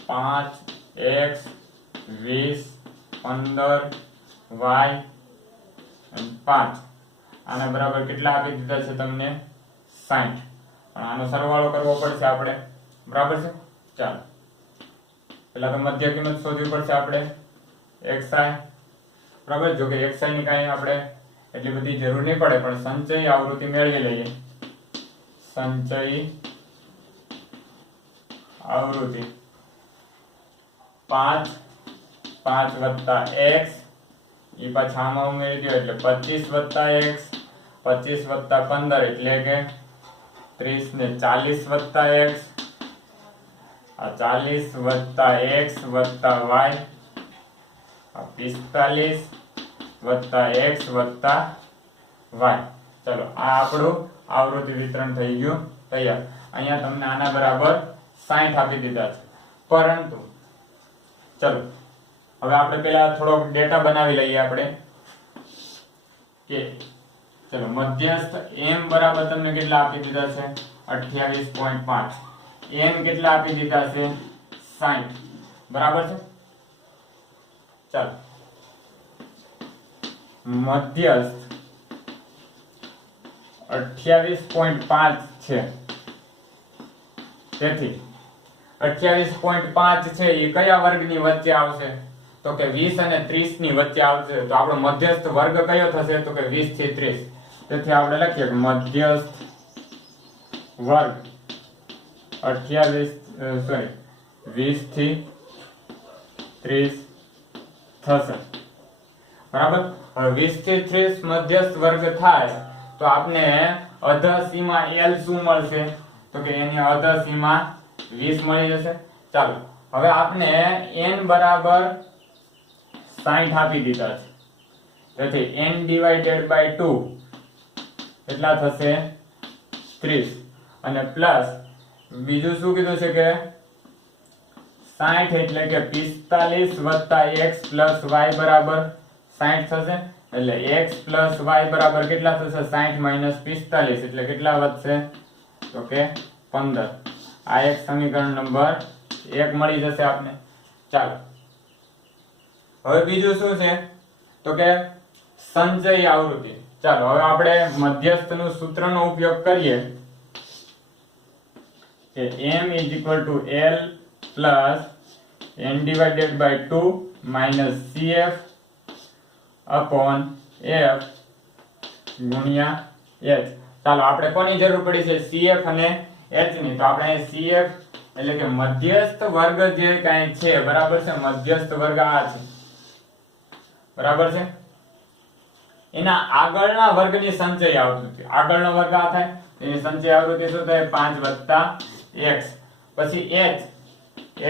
5 x 20 15 y અને 5 આના બરાબર કેટલા આપી દીધા છે તમને? 60. પણ આનો સરવાળો કરવો પડશે આપણે, બરાબર છે. ચાલો પહેલા તો મધ્ય કિંમત શોધવી પડશે આપણે xi, બરાબર. જો કે xi ની કાંઈ આપણે એટલી બધી જરૂર નહીં પડે, પણ સંચય આવૃત્તિ મેળવી લઈએ. સંચય આવૃત્તિ 5 વત્તા x એ પાછા આમાં ઉમેરી દો એટલે 25 વત્તા x 25 વત્તા 15 એટલે કે 30 ને 40 વત્તા x આ 40 વત્તા x વત્તા y આ 45 વત્તા x વત્તા y. ચલો આ આપણું આવૃત્તિ વિતરણ થઈ ગયું તૈયાર. અહીંયા તમને આના બરાબર 60 આપી દીધા છે, પરંતુ ચલો હવે આપણે પહેલા થોડોક ડેટા બનાવી લઈએ આપણે કે ચલો મધ્યસ્થ m બરાબર તમને કેટલા આપી દીધા છે 28.5 n કેટલા આપી દીધા છે 60 બરાબર છે ચાલો મધ્યસ્થ 28.5 છે તેથી 28.5 છે એ કયા વર્ગની વચ્ચે આવશે તો કે 20 અને 30 ની વચ્ચે આવશે તો આપણો મધ્યસ્થ વર્ગ કયો થશે તો કે 20 થી 30 તેથી આપણે લખીએ કે મધ્યસ્થ વર્ગ 20 થી 30 થશે બરાબર હવે 20 થી 30 મધ્યસ્થ વર્ગ થાય તો આપણે અધર સીમા L શું મળશે તો કે એની અધર સીમા 20 મળી જશે ચાલો હવે આપણે n બરાબર 60 આપી દીધા છે તેથી n ડિવાઇડેડ બાય 2 કેટલા થશે 30 અને પ્લસ બીજું શું કીધું છે કે 60 એટલે કે 45 x y બરાબર 60 થશે એટલે x y બરાબર કેટલા થશે 60 45 એટલે કેટલા વધશે તો કે 15 આ એક સમીકરણ નંબર 1 મળી જશે આપને ચાલો હવે બીજું શું છે તો કે સંચય આવૃત્તિ ચાલો હવે આપણે મધ્યસ્થનું સૂત્રનો ઉપયોગ કરીએ કે m L n divided by 2 minus CF upon F ગુણ્યા H ચાલો આપણે કોની જરૂર પડી છે CF અને H ની તો આપણે CF એટલે કે મધ્યસ્થ વર્ગ જે કાંઈ છે બરાબર છે મધ્યસ્થ વર્ગ આ છે બરાબર છે એના આગળના વર્ગની સંચય આવૃત્તિ આગળનો વર્ગ આ થાય એની સંચય આવૃત્તિ શું થાય 5 x પછી h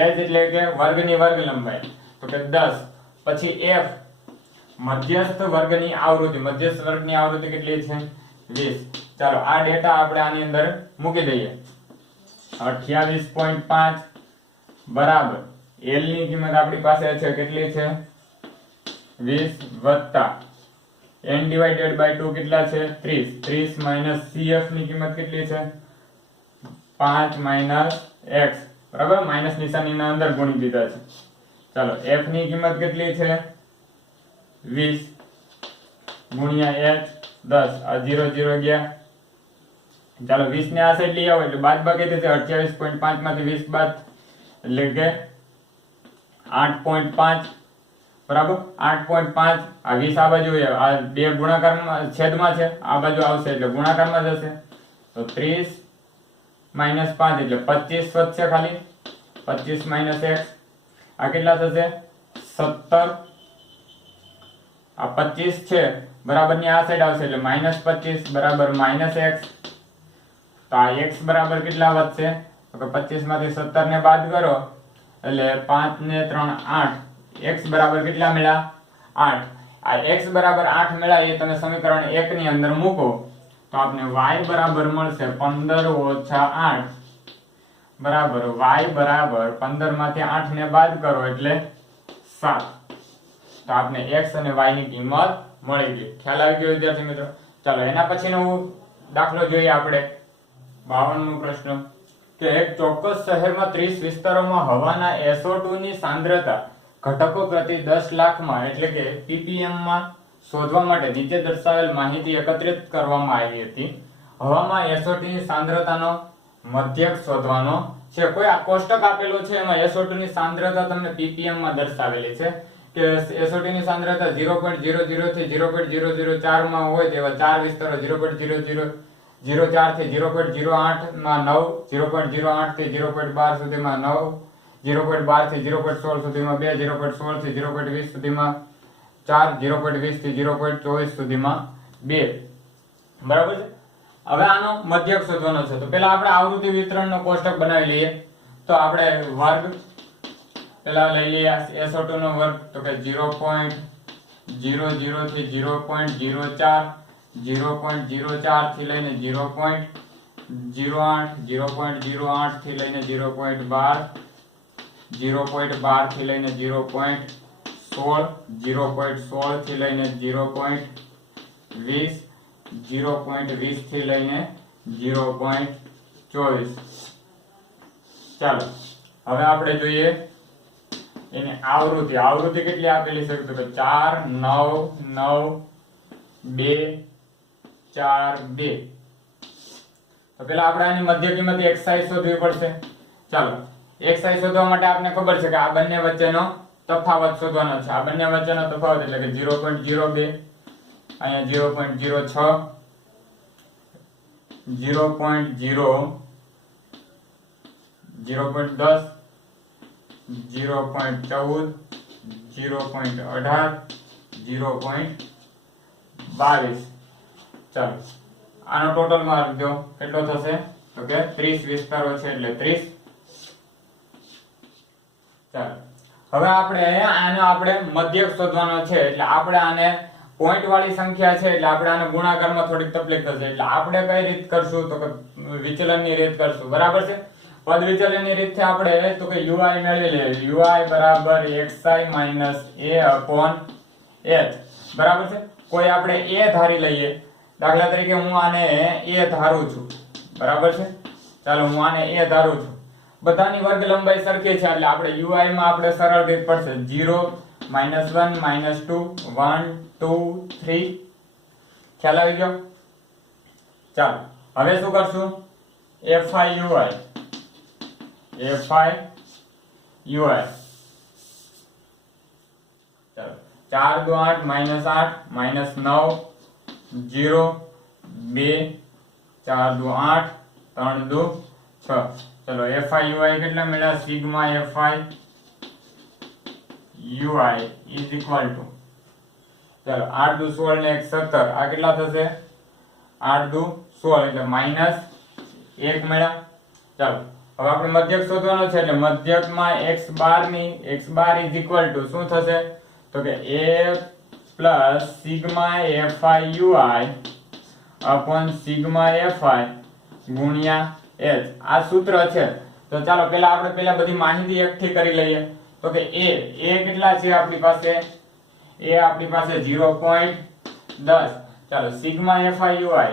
એટલે કે વર્ગની વર્ગ લંબાઈ તો કે 10 પછી f મધ્યસ્થ વર્ગની આવૃત્તિ કેટલી છે 20 ચાલો આ ડેટા આપણે આની અંદર મૂકી દઈએ 28.5 બરાબર l ની કિંમત આપણી પાસે છે કેટલી છે 20 વત્તા n divided by 2 કેટલા છે 30 cf ની કિંમત કેટલી છે 5 x બરાબર માઈનસ નિશાનીના અંદર ગુણી દીધા છે ચાલો f ની કિંમત કેટલી છે 20 ગુણ્યા h 10 આ 0 0 ગયા ચાલો 20 ને આ સાઈડ લઈ આવો એટલે બાદબાકી થશે 28.5 માંથી 20 બાદ એટલે કે 8.5 બરાબર 8.5 આ 20 આ બાજુ આ બે ગુણાકારમાં છેદમાં છે આ બાજુ આવશે એટલે ગુણાકારમાં જશે તો 30 5 એટલે 25 વધશે ખાલી 25 x આ કેટલા થશે 17 આ 25 છે બરાબર ની આ સાઈડ આવશે એટલે -25 બરાબર -x તો આ x બરાબર કેટલા વધશે તો કે 25 માંથી 17 ને બાદ કરો એટલે 5 ને 3 8 x બરાબર કેટલા મળ્યા 8 આ x બરાબર 8 મળ્યા એ તમે સમીકરણ 1 ની અંદર મૂકો તો આપને y બરાબર મળશે 15 - 8 બરાબર y બરાબર 15 માંથી 8 ને બાદ કરો એટલે 7 તો આપને x અને y ની કિંમત મળી ગઈ ખ્યાલ આવી ગયો વિદ્યાર્થી મિત્રો ચાલો એના પછીનો દાખલો જોઈએ આપણે 52મો પ્રશ્ન કે એક ચોક્કસ શહેરમાં 30 વિસ્તારોમાં હવાના SO2 ની સાંદ્રતા ઘટકો પ્રતિ 10 લાખમાં એટલે કે ppm માં શોધવા માટે નીચે દર્શાવેલ માહિતી એકત્રિત કરવામાં આવી હતી હવામાં SO2 ની સાંદ્રતાનો મધ્યક શોધવાનો છે કોઈ આ કોષ્ટક આપેલો છે એમાં SO2 ની સાંદ્રતા તમને ppm માં દર્શાવેલી છે કે SO2 ની સાંદ્રતા 0.00 થી 0.004 માં હોય તેવા ચાર વિસ્તારો 0.0004 થી 0.08 માં 9 0.08 થી 0.12 સુધીમાં 9 0.12 થી 0.16 સુધીમાં 2 0.16 થી 0.20 સુધીમાં 4 0.20 થી 0.24 સુધીમાં 2 બરાબર છે હવે આનો મધ્યક શોધવાનો છે તો પહેલા આપણે આવૃત્તિ વિતરણનો કોષ્ટક બનાવી લઈએ તો આપણે વર્ગ પહેલા લઈ લઈએ SO2 નો વર્ગ તો કે 0.00 થી 0.04 0.04 થી લઈને 0.08 0.08 થી લઈને 0.12 0.12 થી લઈને 0.16 16, 0.16 થી લઈને 0.20, 0.20 થી લઈને 0.24. ચાલો હવે આપણે જોઈએ એની આવૃત્તિ. આવૃત્તિ કેટલી આપેલી છે તો 4 9 9 2 4 2. તો પેલા આપણે આની મધ્ય કિંમત xi શોધવી પડશે. ચાલો xi શોધવા માટે આપણે ખબર છે કે આ બંને વચ્ચેનો તફાવત શોધવાનો છે. આ બંને વચ્ચેનો તફાવત એટલે કે 0.02, અહીંયા 0.06, 0.0, 0.10, 0.14, 0.18, 0.22. ચાલો આનો ટોટલ માર્ક દો કેટલો થશે તો કે 30 વિસ્તારો છે એટલે 30. ચાલો હવે આપણે મધ્યક શોધવાનો છે એટલે આપણે આને પોઈન્ટ વાળી સંખ્યા છે એટલે આપણે આને ગુણાકારમાં થોડીક તકલીફ થશે એટલે આપણે કઈ રીત કરશું તો કે વિચલનની રીત કરશું. બરાબર છે. પદ વિચલનની રીતથી આપણે તો કે ui મેળવી લઈએ. ui બરાબર xi minus a upon h. બરાબર છે. કોઈ આપણે a ધારી લઈએ. દાખલા તરીકે હું આને a ધારું છું. બરાબર છે. ચાલો હું આને a ધારું છું. બધાની વર્ગ લંબાઈ સરખી છે એટલે આપણે ui માં આપણે સરળ રીત પડશે 0 -1 -2 1 2 3. ખ્યાલ આવી ગયો. ચાલો હવે શું કરશું fi ui. ચાલો 4 2 8 -8 -9 0 2 4 2 8 3 2 6. ચલો fi ui કેટલા મળ્યા sigma fi ui is equal to ચલો 8 2 16 ને 1 17 આ કેટલા થશે 8 2 16 એટલે -1 મળ્યા. ચાલો હવે આપણે મધ્યક શોધવાનો છે એટલે મધ્યકમાં x bar is equal to શું થશે તો કે a plus sigma fi ui upon sigma fi ગુણ્યા h. આ સૂત્ર છે. તો ચાલો આપણે બધી માહિતી એકઠી કરી લઈએ. તો કે a કેટલા છે આપણી પાસે a આપણી પાસે 0.10. ચાલો સિગ્મા fi ui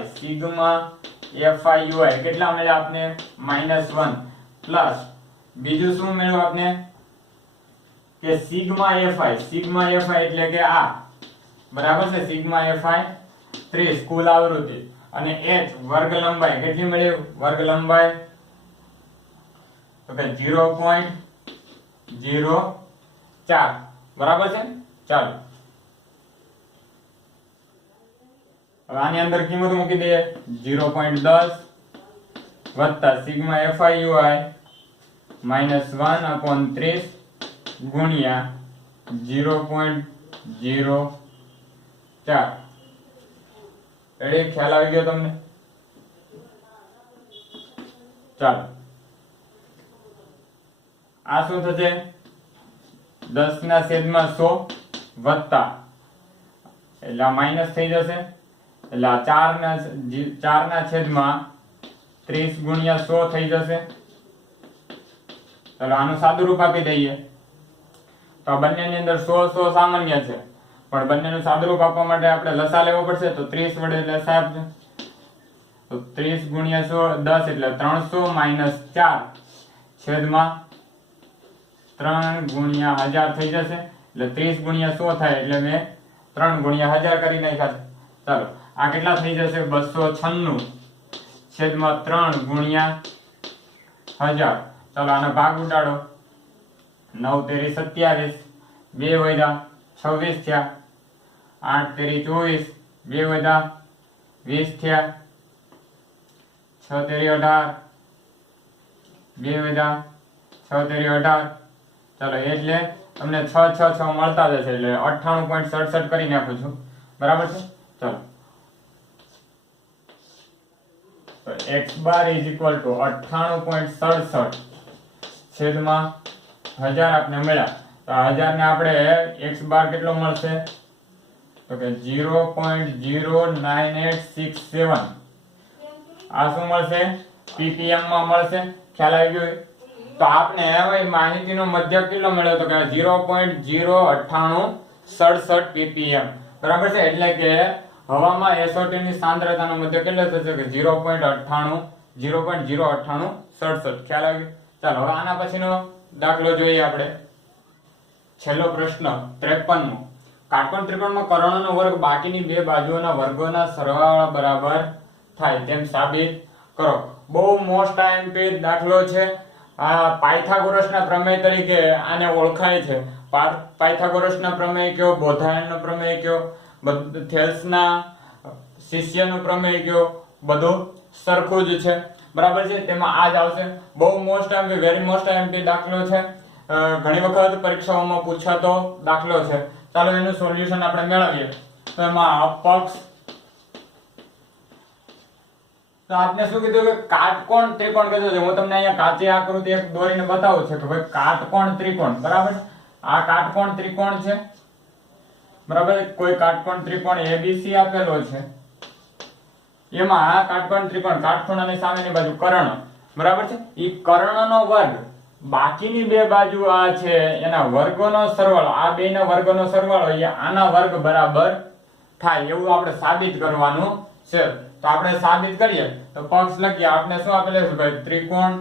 કેટલા મળ્યા આપને -1 પ્લસ બીજું શું મળ્યું આપને કે સિગ્મા fi એટલે કે આ બરાબર છે સિગ્મા fi 30 કુલ આવૃત્તિ અને h વર્ગ લંબાઈ કેટલી મળી વર્ગ લંબાઈ તો કે 0.04 બરાબર છે. ચાલો હવે આની અંદર કિંમત મૂકી દઈએ 0.10 વત્તા સિગ્મા fi ui -1/30 ગુણ્યા 0.04. રેડી ખ્યાલ આવી ગયો તમને. ચાલો આ શું થશે 10/100 વત્તા એટલે આ માઈનસ થઈ જશે એટલે આ 4/30 ગુણ્યા 100 થઈ જશે. ચાલો આનું સાદું રૂપ આપી દઈએ તો આ બંનેની અંદર 100 સામાન્ય છે પણ બંનેનું સાદું રૂપ આપવા માટે આપણે લસા લેવો પડશે તો 30 વડે લસા આપજો તો 30 ગુણ્યા 100 10 એટલે 300 - 4 છેદમાં 3 ગુણ્યા 1000 થઈ જશે એટલે 30 ગુણ્યા 100 થાય એટલે મેં 3 ગુણ્યા 1000 કરી નાખ્યા. ચાલો આ કેટલા થઈ જશે 296 છેદમાં 3 ગુણ્યા 1000. ચાલો આનો ભાગ ઉડાડો 9 તેરી 27 2 વધ્યા 26 થયા 8 તેરી 24 2 વધ્યા 20 થયા 6 તેરી 18 2 વધ્યા 6 તેરી 18. ચાલો એટલે તમને 6 6 6 મળતા જશે એટલે 98.67 કરી નાખું છું. બરાબર છે. ચાલો તો x bar is equal to 98.67 છેદમાં 1000 આપને મળ્યા તો 1000 ને આપણે x બાર કેટલો મળશે તો કે 0.09867 આ શું મળશે ppm માં મળશે. ખ્યાલ આવી ગયો. તો આપણે હવે માહિતીનો મધ્યક કેટલો મળ્યો તો કે 0.09867 ppm બરાબર છે એટલે કે હવામાં SO2 ની સાંદ્રતાનો મધ્યક કેટલો થશે કે 0.09867 ખ્યાલ આવી ચાલો હવે આના પછીનો દાખલો જોઈએ આપણે છેલ્લો પ્રશ્ન 53મો કાટકોણ ત્રિકોણમાં કર્ણનો વર્ગ બાકીની બે બાજુઓના વર્ગોના સરવાળા બરાબર થાય તેમ સાબિત કરો બહુ મોસ્ટ આઈએમપી દાખલો છે આ પાયથાગોરસના પ્રમેય તરીકે આને ઓળખાય છે પાયથાગોરસના પ્રમેય કયો બોધાયનનો પ્રમેય કયો થેલ્સના શિષ્યનો પ્રમેય કયો બધું સરખું જ છે બરાબર છે તેમાં આ જ આવશે બહુ most IMP very most IMP દાખલો છે ઘણી વખત પરીક્ષાઓમાં પૂછાતો દાખલો છે ચાલો એનું સોલ્યુશન આપણે મેળવીએ તો એમાં અપક્ષ તો આપને શું કીધું કે કાટકોણ ત્રિકોણ કીધું છે હું તમને અહીંયા કાચી આકૃતિ એક દોરીને બતાવું છું કે ભાઈ કાટકોણ ત્રિકોણ બરાબર આ કાટકોણ ત્રિકોણ છે બરાબર કોઈ કાટકોણ ત્રિકોણ ABC આપેલો છે એમાં આ કાટકોણ ત્રિકોણ કાટખૂણાની સામેની બાજુ કર્ણ બરાબર છે ઈ કર્ણનો વર્ગ બાકીની બે બાજુ આ છે એના વર્ગોનો સરવાળો આ બેના વર્ગોનો સરવાળો એ આના વર્ગ બરાબર થાય એવું આપણે સાબિત કરવાનું છે તો આપણે સાબિત કરીએ તો પક્ષ લખીએ આપણે શું આપેલું છે ભાઈ ત્રિકોણ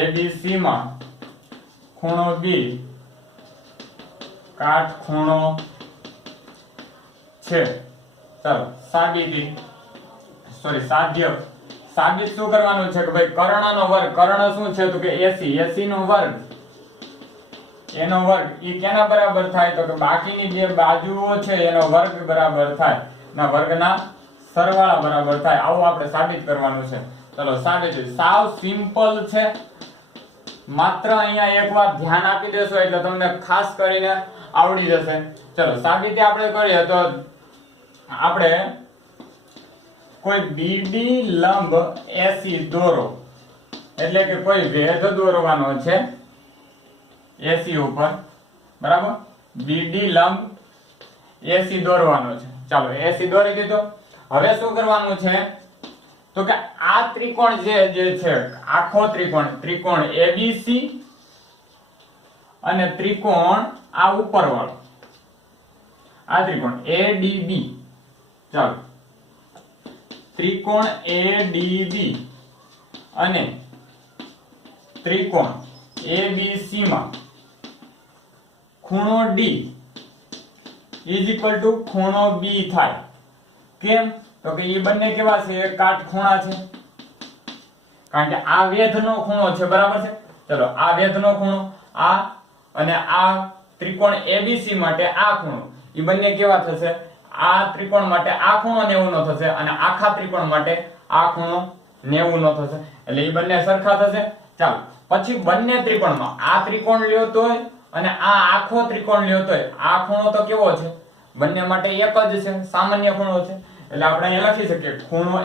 ABC માં ખૂણો B કાટખૂણો છે ચાલો સાબિતી સાધ્ય સાબિત શું કરવાનું છે કે ભાઈ કર્ણનો વર્ગ કર્ણ શું છે તો કે 80 નો વર્ગ એનો વર્ગ ઈ કેના બરાબર થાય તો કે બાકીની જે બાજુઓ છે એનો વર્ગ બરાબર થાય ના વર્ગના સરવાળા બરાબર થાય આવું આપણે સાબિત કરવાનું છે ચલો સાબિત સાવ સિમ્પલ છે માત્ર અહીંયા એકવાર ધ્યાન આપી દેશો એટલે તમને ખાસ કરીને આવડી જશે ચલો સાબિતી આપણે કરીએ તો આપણે કોઈ BD લંબ AC દોરો એટલે કે કોઈ વેધ દોરવાનો છે AC ઉપર બરાબર BD લંબ AC દોરવાનો છે ચાલો AC દોરી દીધો હવે શું કરવાનું છે તો કે આ ત્રિકોણ જે છે આખો ત્રિકોણ ABC અને ત્રિકોણ આ ઉપરવાળો આ ત્રિકોણ ADB ચાલો ત્રિકોણ ADB અને ત્રિકોણ ABC માં ખૂણો D = ખૂણો B થાય કેમ તો કે એ બંને કેવા છે કાટખૂણા છે કારણ કે આ વેધનો ખૂણો છે બરાબર છે ચલો આ વેધનો ખૂણો આ અને આ ત્રિકોણ ABC માટે આ ખૂણો એ બંને કેવા થશે આ ત્રિકોણ માટે આ ખૂણો 90 નો થશે અને આખા ત્રિકોણ માટે આ ખૂણો 90 નો થશે એટલે એ બંને સરખા થશે ચાલો પછી બંને ત્રિકોણમાં આ ત્રિકોણ લ્યો તોય અને આ આખો ત્રિકોણ લ્યો તોય આ ખૂણો તો કેવો છે બંને માટે એક જ છે સામાન્ય ખૂણો છે એટલે આપણે અહીંયા લખી શકીએ ખૂણો A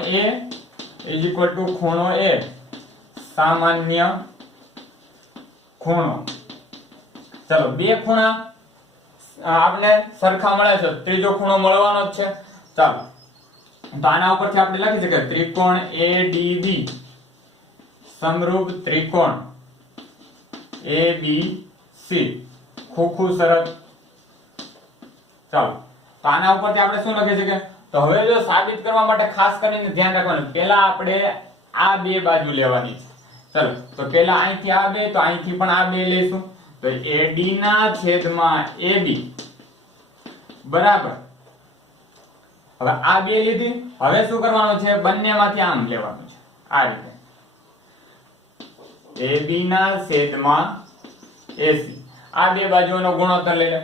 = ખૂણો A સામાન્ય ખૂણો ચલો બે ખૂણા આપણે સરખા મળે છે ત્રીજો ખૂણો મળવાનો જ છે ચાલો તો આના ઉપરથી આપણે લખી શકીએ ત્રિકોણ ADB સમરૂપ ત્રિકોણ ABC ખૂખું શરત ચાલો તો આના ઉપરથી આપણે શું લખી શકીએ તો હવે જો સાબિત કરવા માટે ખાસ કરીને ધ્યાન રાખવાનું પહેલા આપણે આ બે બાજુ લેવાની છે ચલો તો પહેલા અહીંથી આ બે તો અહીંથી પણ આ બે લેશું તો AD ના છેદમાં AB બરાબર હવે આ બે લીધી હવે શું કરવાનું છે બંનેમાંથી આમ લેવાનું છે આ રીતે AB ના છેદમાં AC આ બે બાજુઓનો ગુણોત્તર લઈ લે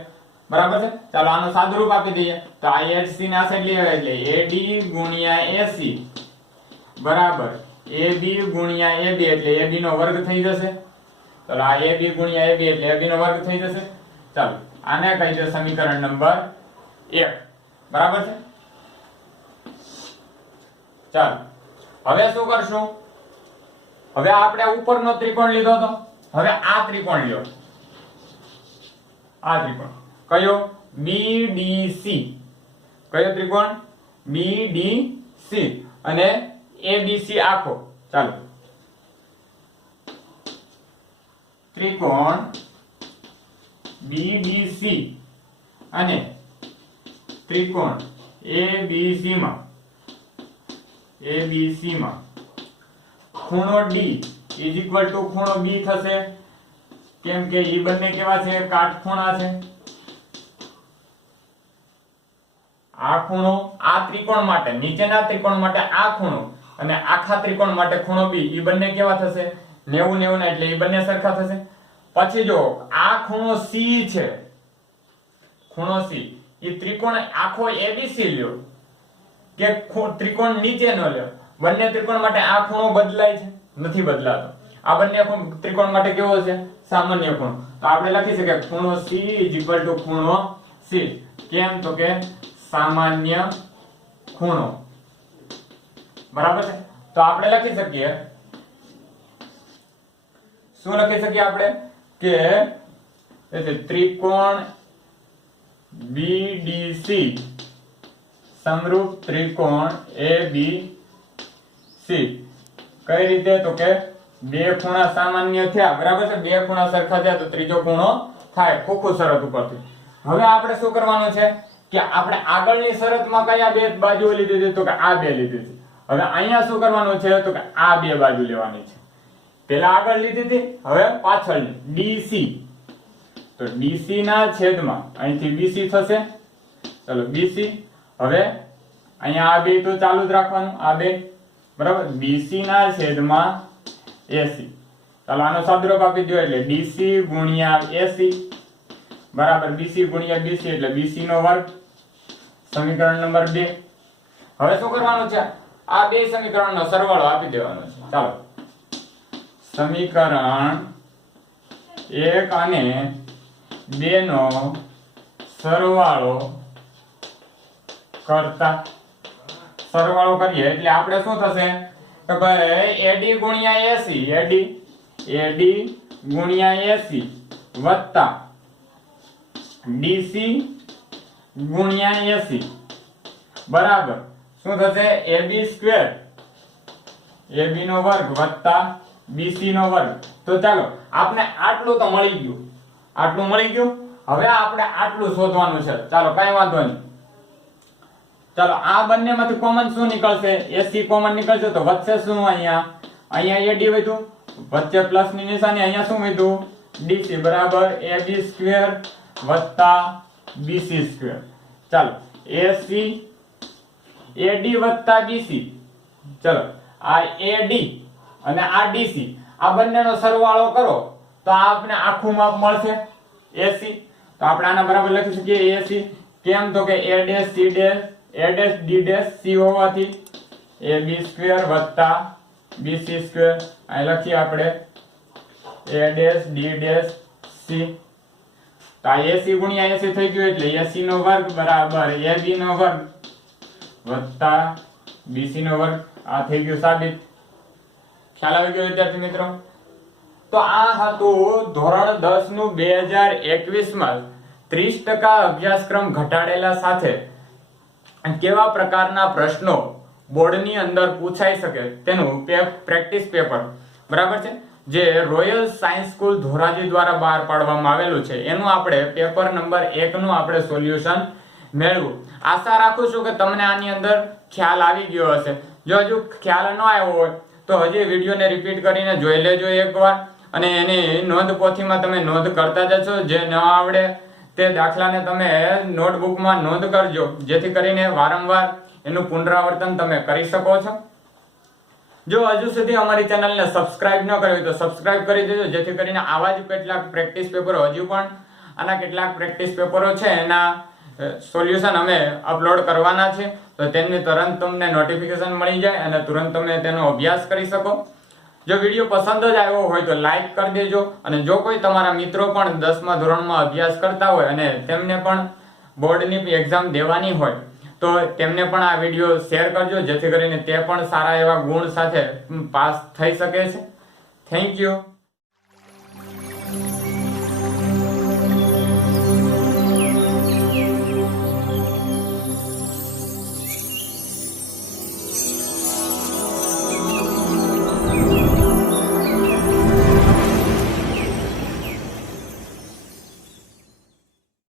બરાબર છે ચાલો આનો સાદુરૂપ આપી દઈએ તો આ AC ના સાઈડ લઈએ એટલે AD * AC બરાબર AB * AB એટલે AB નો વર્ગ થઈ જશે ચાલો આ AB * AB એટલે AB નો વર્ગ થઈ જશે ચાલો આને કહી દે સમીકરણ નંબર 1 બરાબર છે ચાલો હવે શું કરશું હવે આપણે ઉપરનો ત્રિકોણ લીધો તો હવે આ ત્રિકોણ લ્યો આ ત્રિકોણ કયો BDC કયો ત્રિકોણ BDC અને ABC આખો ચાલો ત્રિકોણ BBC અને ત્રિકોણ ABC માં ખૂણો D ઇઝ ઇક્વલ ટુ ખૂણો B થશે, કેમ કે એ બંને કેવા છે? કાટખૂણા છે. આ ખૂણો આ ત્રિકોણ માટે, નીચેના ત્રિકોણ માટે આ ખૂણો અને આખા ત્રિકોણ માટે ખૂણો B, એ બંને કેવા થશે? 90 90 ના, એટલે એ બંને સરખા થશે. પછી જો આ ખૂણો C છે, ખૂણો C, એ ત્રિકોણ આખો ABC લ્યો કે ત્રિકોણ નીચેનો લ્યો, બંને ત્રિકોણ માટે આ ખૂણો બદલાય છે? નથી બદલાતો. આ બંને ત્રિકોણ માટે કેવો છે? સામાન્ય ખૂણો. તો આપણે લખી શકીએ ખૂણો C = ખૂણો C. કેમ? તો કે સામાન્ય ખૂણો. બરાબર છે. તો આપણે લખી શકીએ, શું લખી શકીએ આપણે? કે ત્રિકોણ BDC સમરૂપ ત્રિકોણ ABC. કઈ રીતે? તો કે બે ખૂણા સામાન્ય થયા, બરાબર છે? બે ખૂણા સરખા થયા તો ત્રીજો ખૂણો થાય, ખોખું શરત ઉપરથી. હવે આપણે શું કરવાનું છે કે આપણે આગળની શરતમાં કયા બે બાજુઓ લીધી હતી? તો કે આ બે લીધી હતી. હવે અહીંયા શું કરવાનું છે? તો કે આ બે બાજુ લેવાની છે. પેલા આગળ લીધી હતી, હવે પાછળની DC. તો DC ના છેદમાં અહીંથી BC થશે. ચલો BC. હવે અહીંયા આ બે તો ચાલુ જ રાખવાનું, આ બે, બરાબર? BC ના છેદમાં AC. ચાલો આનો સાદુરૂપ આપી દો, એટલે DC ગુણ્યા AC બરાબર BC ગુણ્યા BC, એટલે BC નો વર્ગ. સમીકરણ નંબર 2. હવે શું કરવાનું છે? આ બે સમીકરણનો સરવાળો આપી દેવાનો છે. ચાલો સમીકરણ 1 અને 2 નો સરવાળો કરતા, સરવાળો કરીએ એટલે આપણે શું થશે કે ભાઈ AD ગુણ્યા AC, AD ગુણ્યા AC વત્તા DC ગુણ્યા AC બરાબર શું થશે? AB નો વર્ગ વત્તા BC નો વર્ગ. તો ચાલો આપણે આટલું તો મળી ગયું, આટલું મળી ગયું. હવે આપણે આટલું શોધવાનું છે. ચાલો કઈ વાંધો નહીં. ચાલો આ બંનેમાંથી કોમન શું નીકળશે? AC કોમન નીકળશે તો વધશે શું? અહીંયા AD વધ્યું, વચ્ચે પ્લસ ની નિશાની, અહીંયા શું વધ્યું? DC બરાબર AB સ્ક્વેર વત્તા BC સ્ક્વેર. ચાલો AC AD વત્તા BC. ચલો આ AD અને આ DC, આ બંનેનો સરવાળો કરો તો આપણે આખું માપ મળશે AC. તો આપણે આના બરાબર લખી શકીએ AC. કેમ? તો કે A' C' A' D' C હોવાથી AB સ્ક્વેર વત્તા BC સ્ક્વેર. અહીં લખીએ આપણે A' D' C. તો આ AC ગુણ્યા AC થઈ ગયું, એટલે AC નો વર્ગ બરાબર AB નો વર્ગ વત્તા BC નો વર્ગ. આ થઈ ગયું સાબિત. ખ્યાલ આવી ગયો વિદ્યાર્થી મિત્રો? તો આ હતું ધોરણ 10 નું 2021 માં 30% અભ્યાસક્રમ ઘટાડેલા સાથે કેવા પ્રકારના પ્રશ્નો બોર્ડની અંદર પૂછાઈ શકે તેનું પ્રેક્ટિસ પેપર, બરાબર છે, જે રોયલ સાયન્સ સ્કૂલ ધોરાજી દ્વારા બહાર પાડવામાં આવેલું છે. એનું આપણે પેપર નંબર 1 નું આપણે સોલ્યુશન મેળવું. આશા રાખું છું કે તમને આની અંદર ખ્યાલ આવી ગયો હશે. જો હજુ ખ્યાલ ન આવ્યો હોય તો હજી વિડીયોને રિપીટ કરીને જોઈ લેજો એકવાર, અને એની નોંધ પોથીમાં તમે નોંધ કરતા જશો. જે ન આવડે તે દાખલાને તમે નોટબુકમાં નોંધ કરજો, જેથી કરીને વારંવાર એનું પુનરાવર્તન તમે કરી શકો છો. જો હજુ સુધી અમારી ચેનલને સબસ્ક્રાઇબ ન કરી હોય તો સબસ્ક્રાઇબ કરી દેજો, જેથી કરીને આવા જ કેટલાક પ્રેક્ટિસ પેપરો, હજુ પણ આના કેટલાક પ્રેક્ટિસ પેપરો છે એના સોલ્યુશન અમે અપલોડ કરવાના છે, તો તેની તરત તમને નોટિફિકેશન મળી જાય અને તુરંત તમે તેનો અભ્યાસ કરી શકો. જો વિડીયો પસંદ જ આવ્યો હોય તો લાઈક કરી દેજો, અને જો કોઈ તમારા મિત્રો પણ 10મા ધોરણમાં અભ્યાસ કરતા હોય અને તેમને પણ બોર્ડની એક્ઝામ દેવાની હોય તો તેમને પણ આ વિડીયો શેર કરજો, જેથી કરીને તે પણ સારા એવા ગુણ સાથે પાસ થઈ શકે છે. Thank you.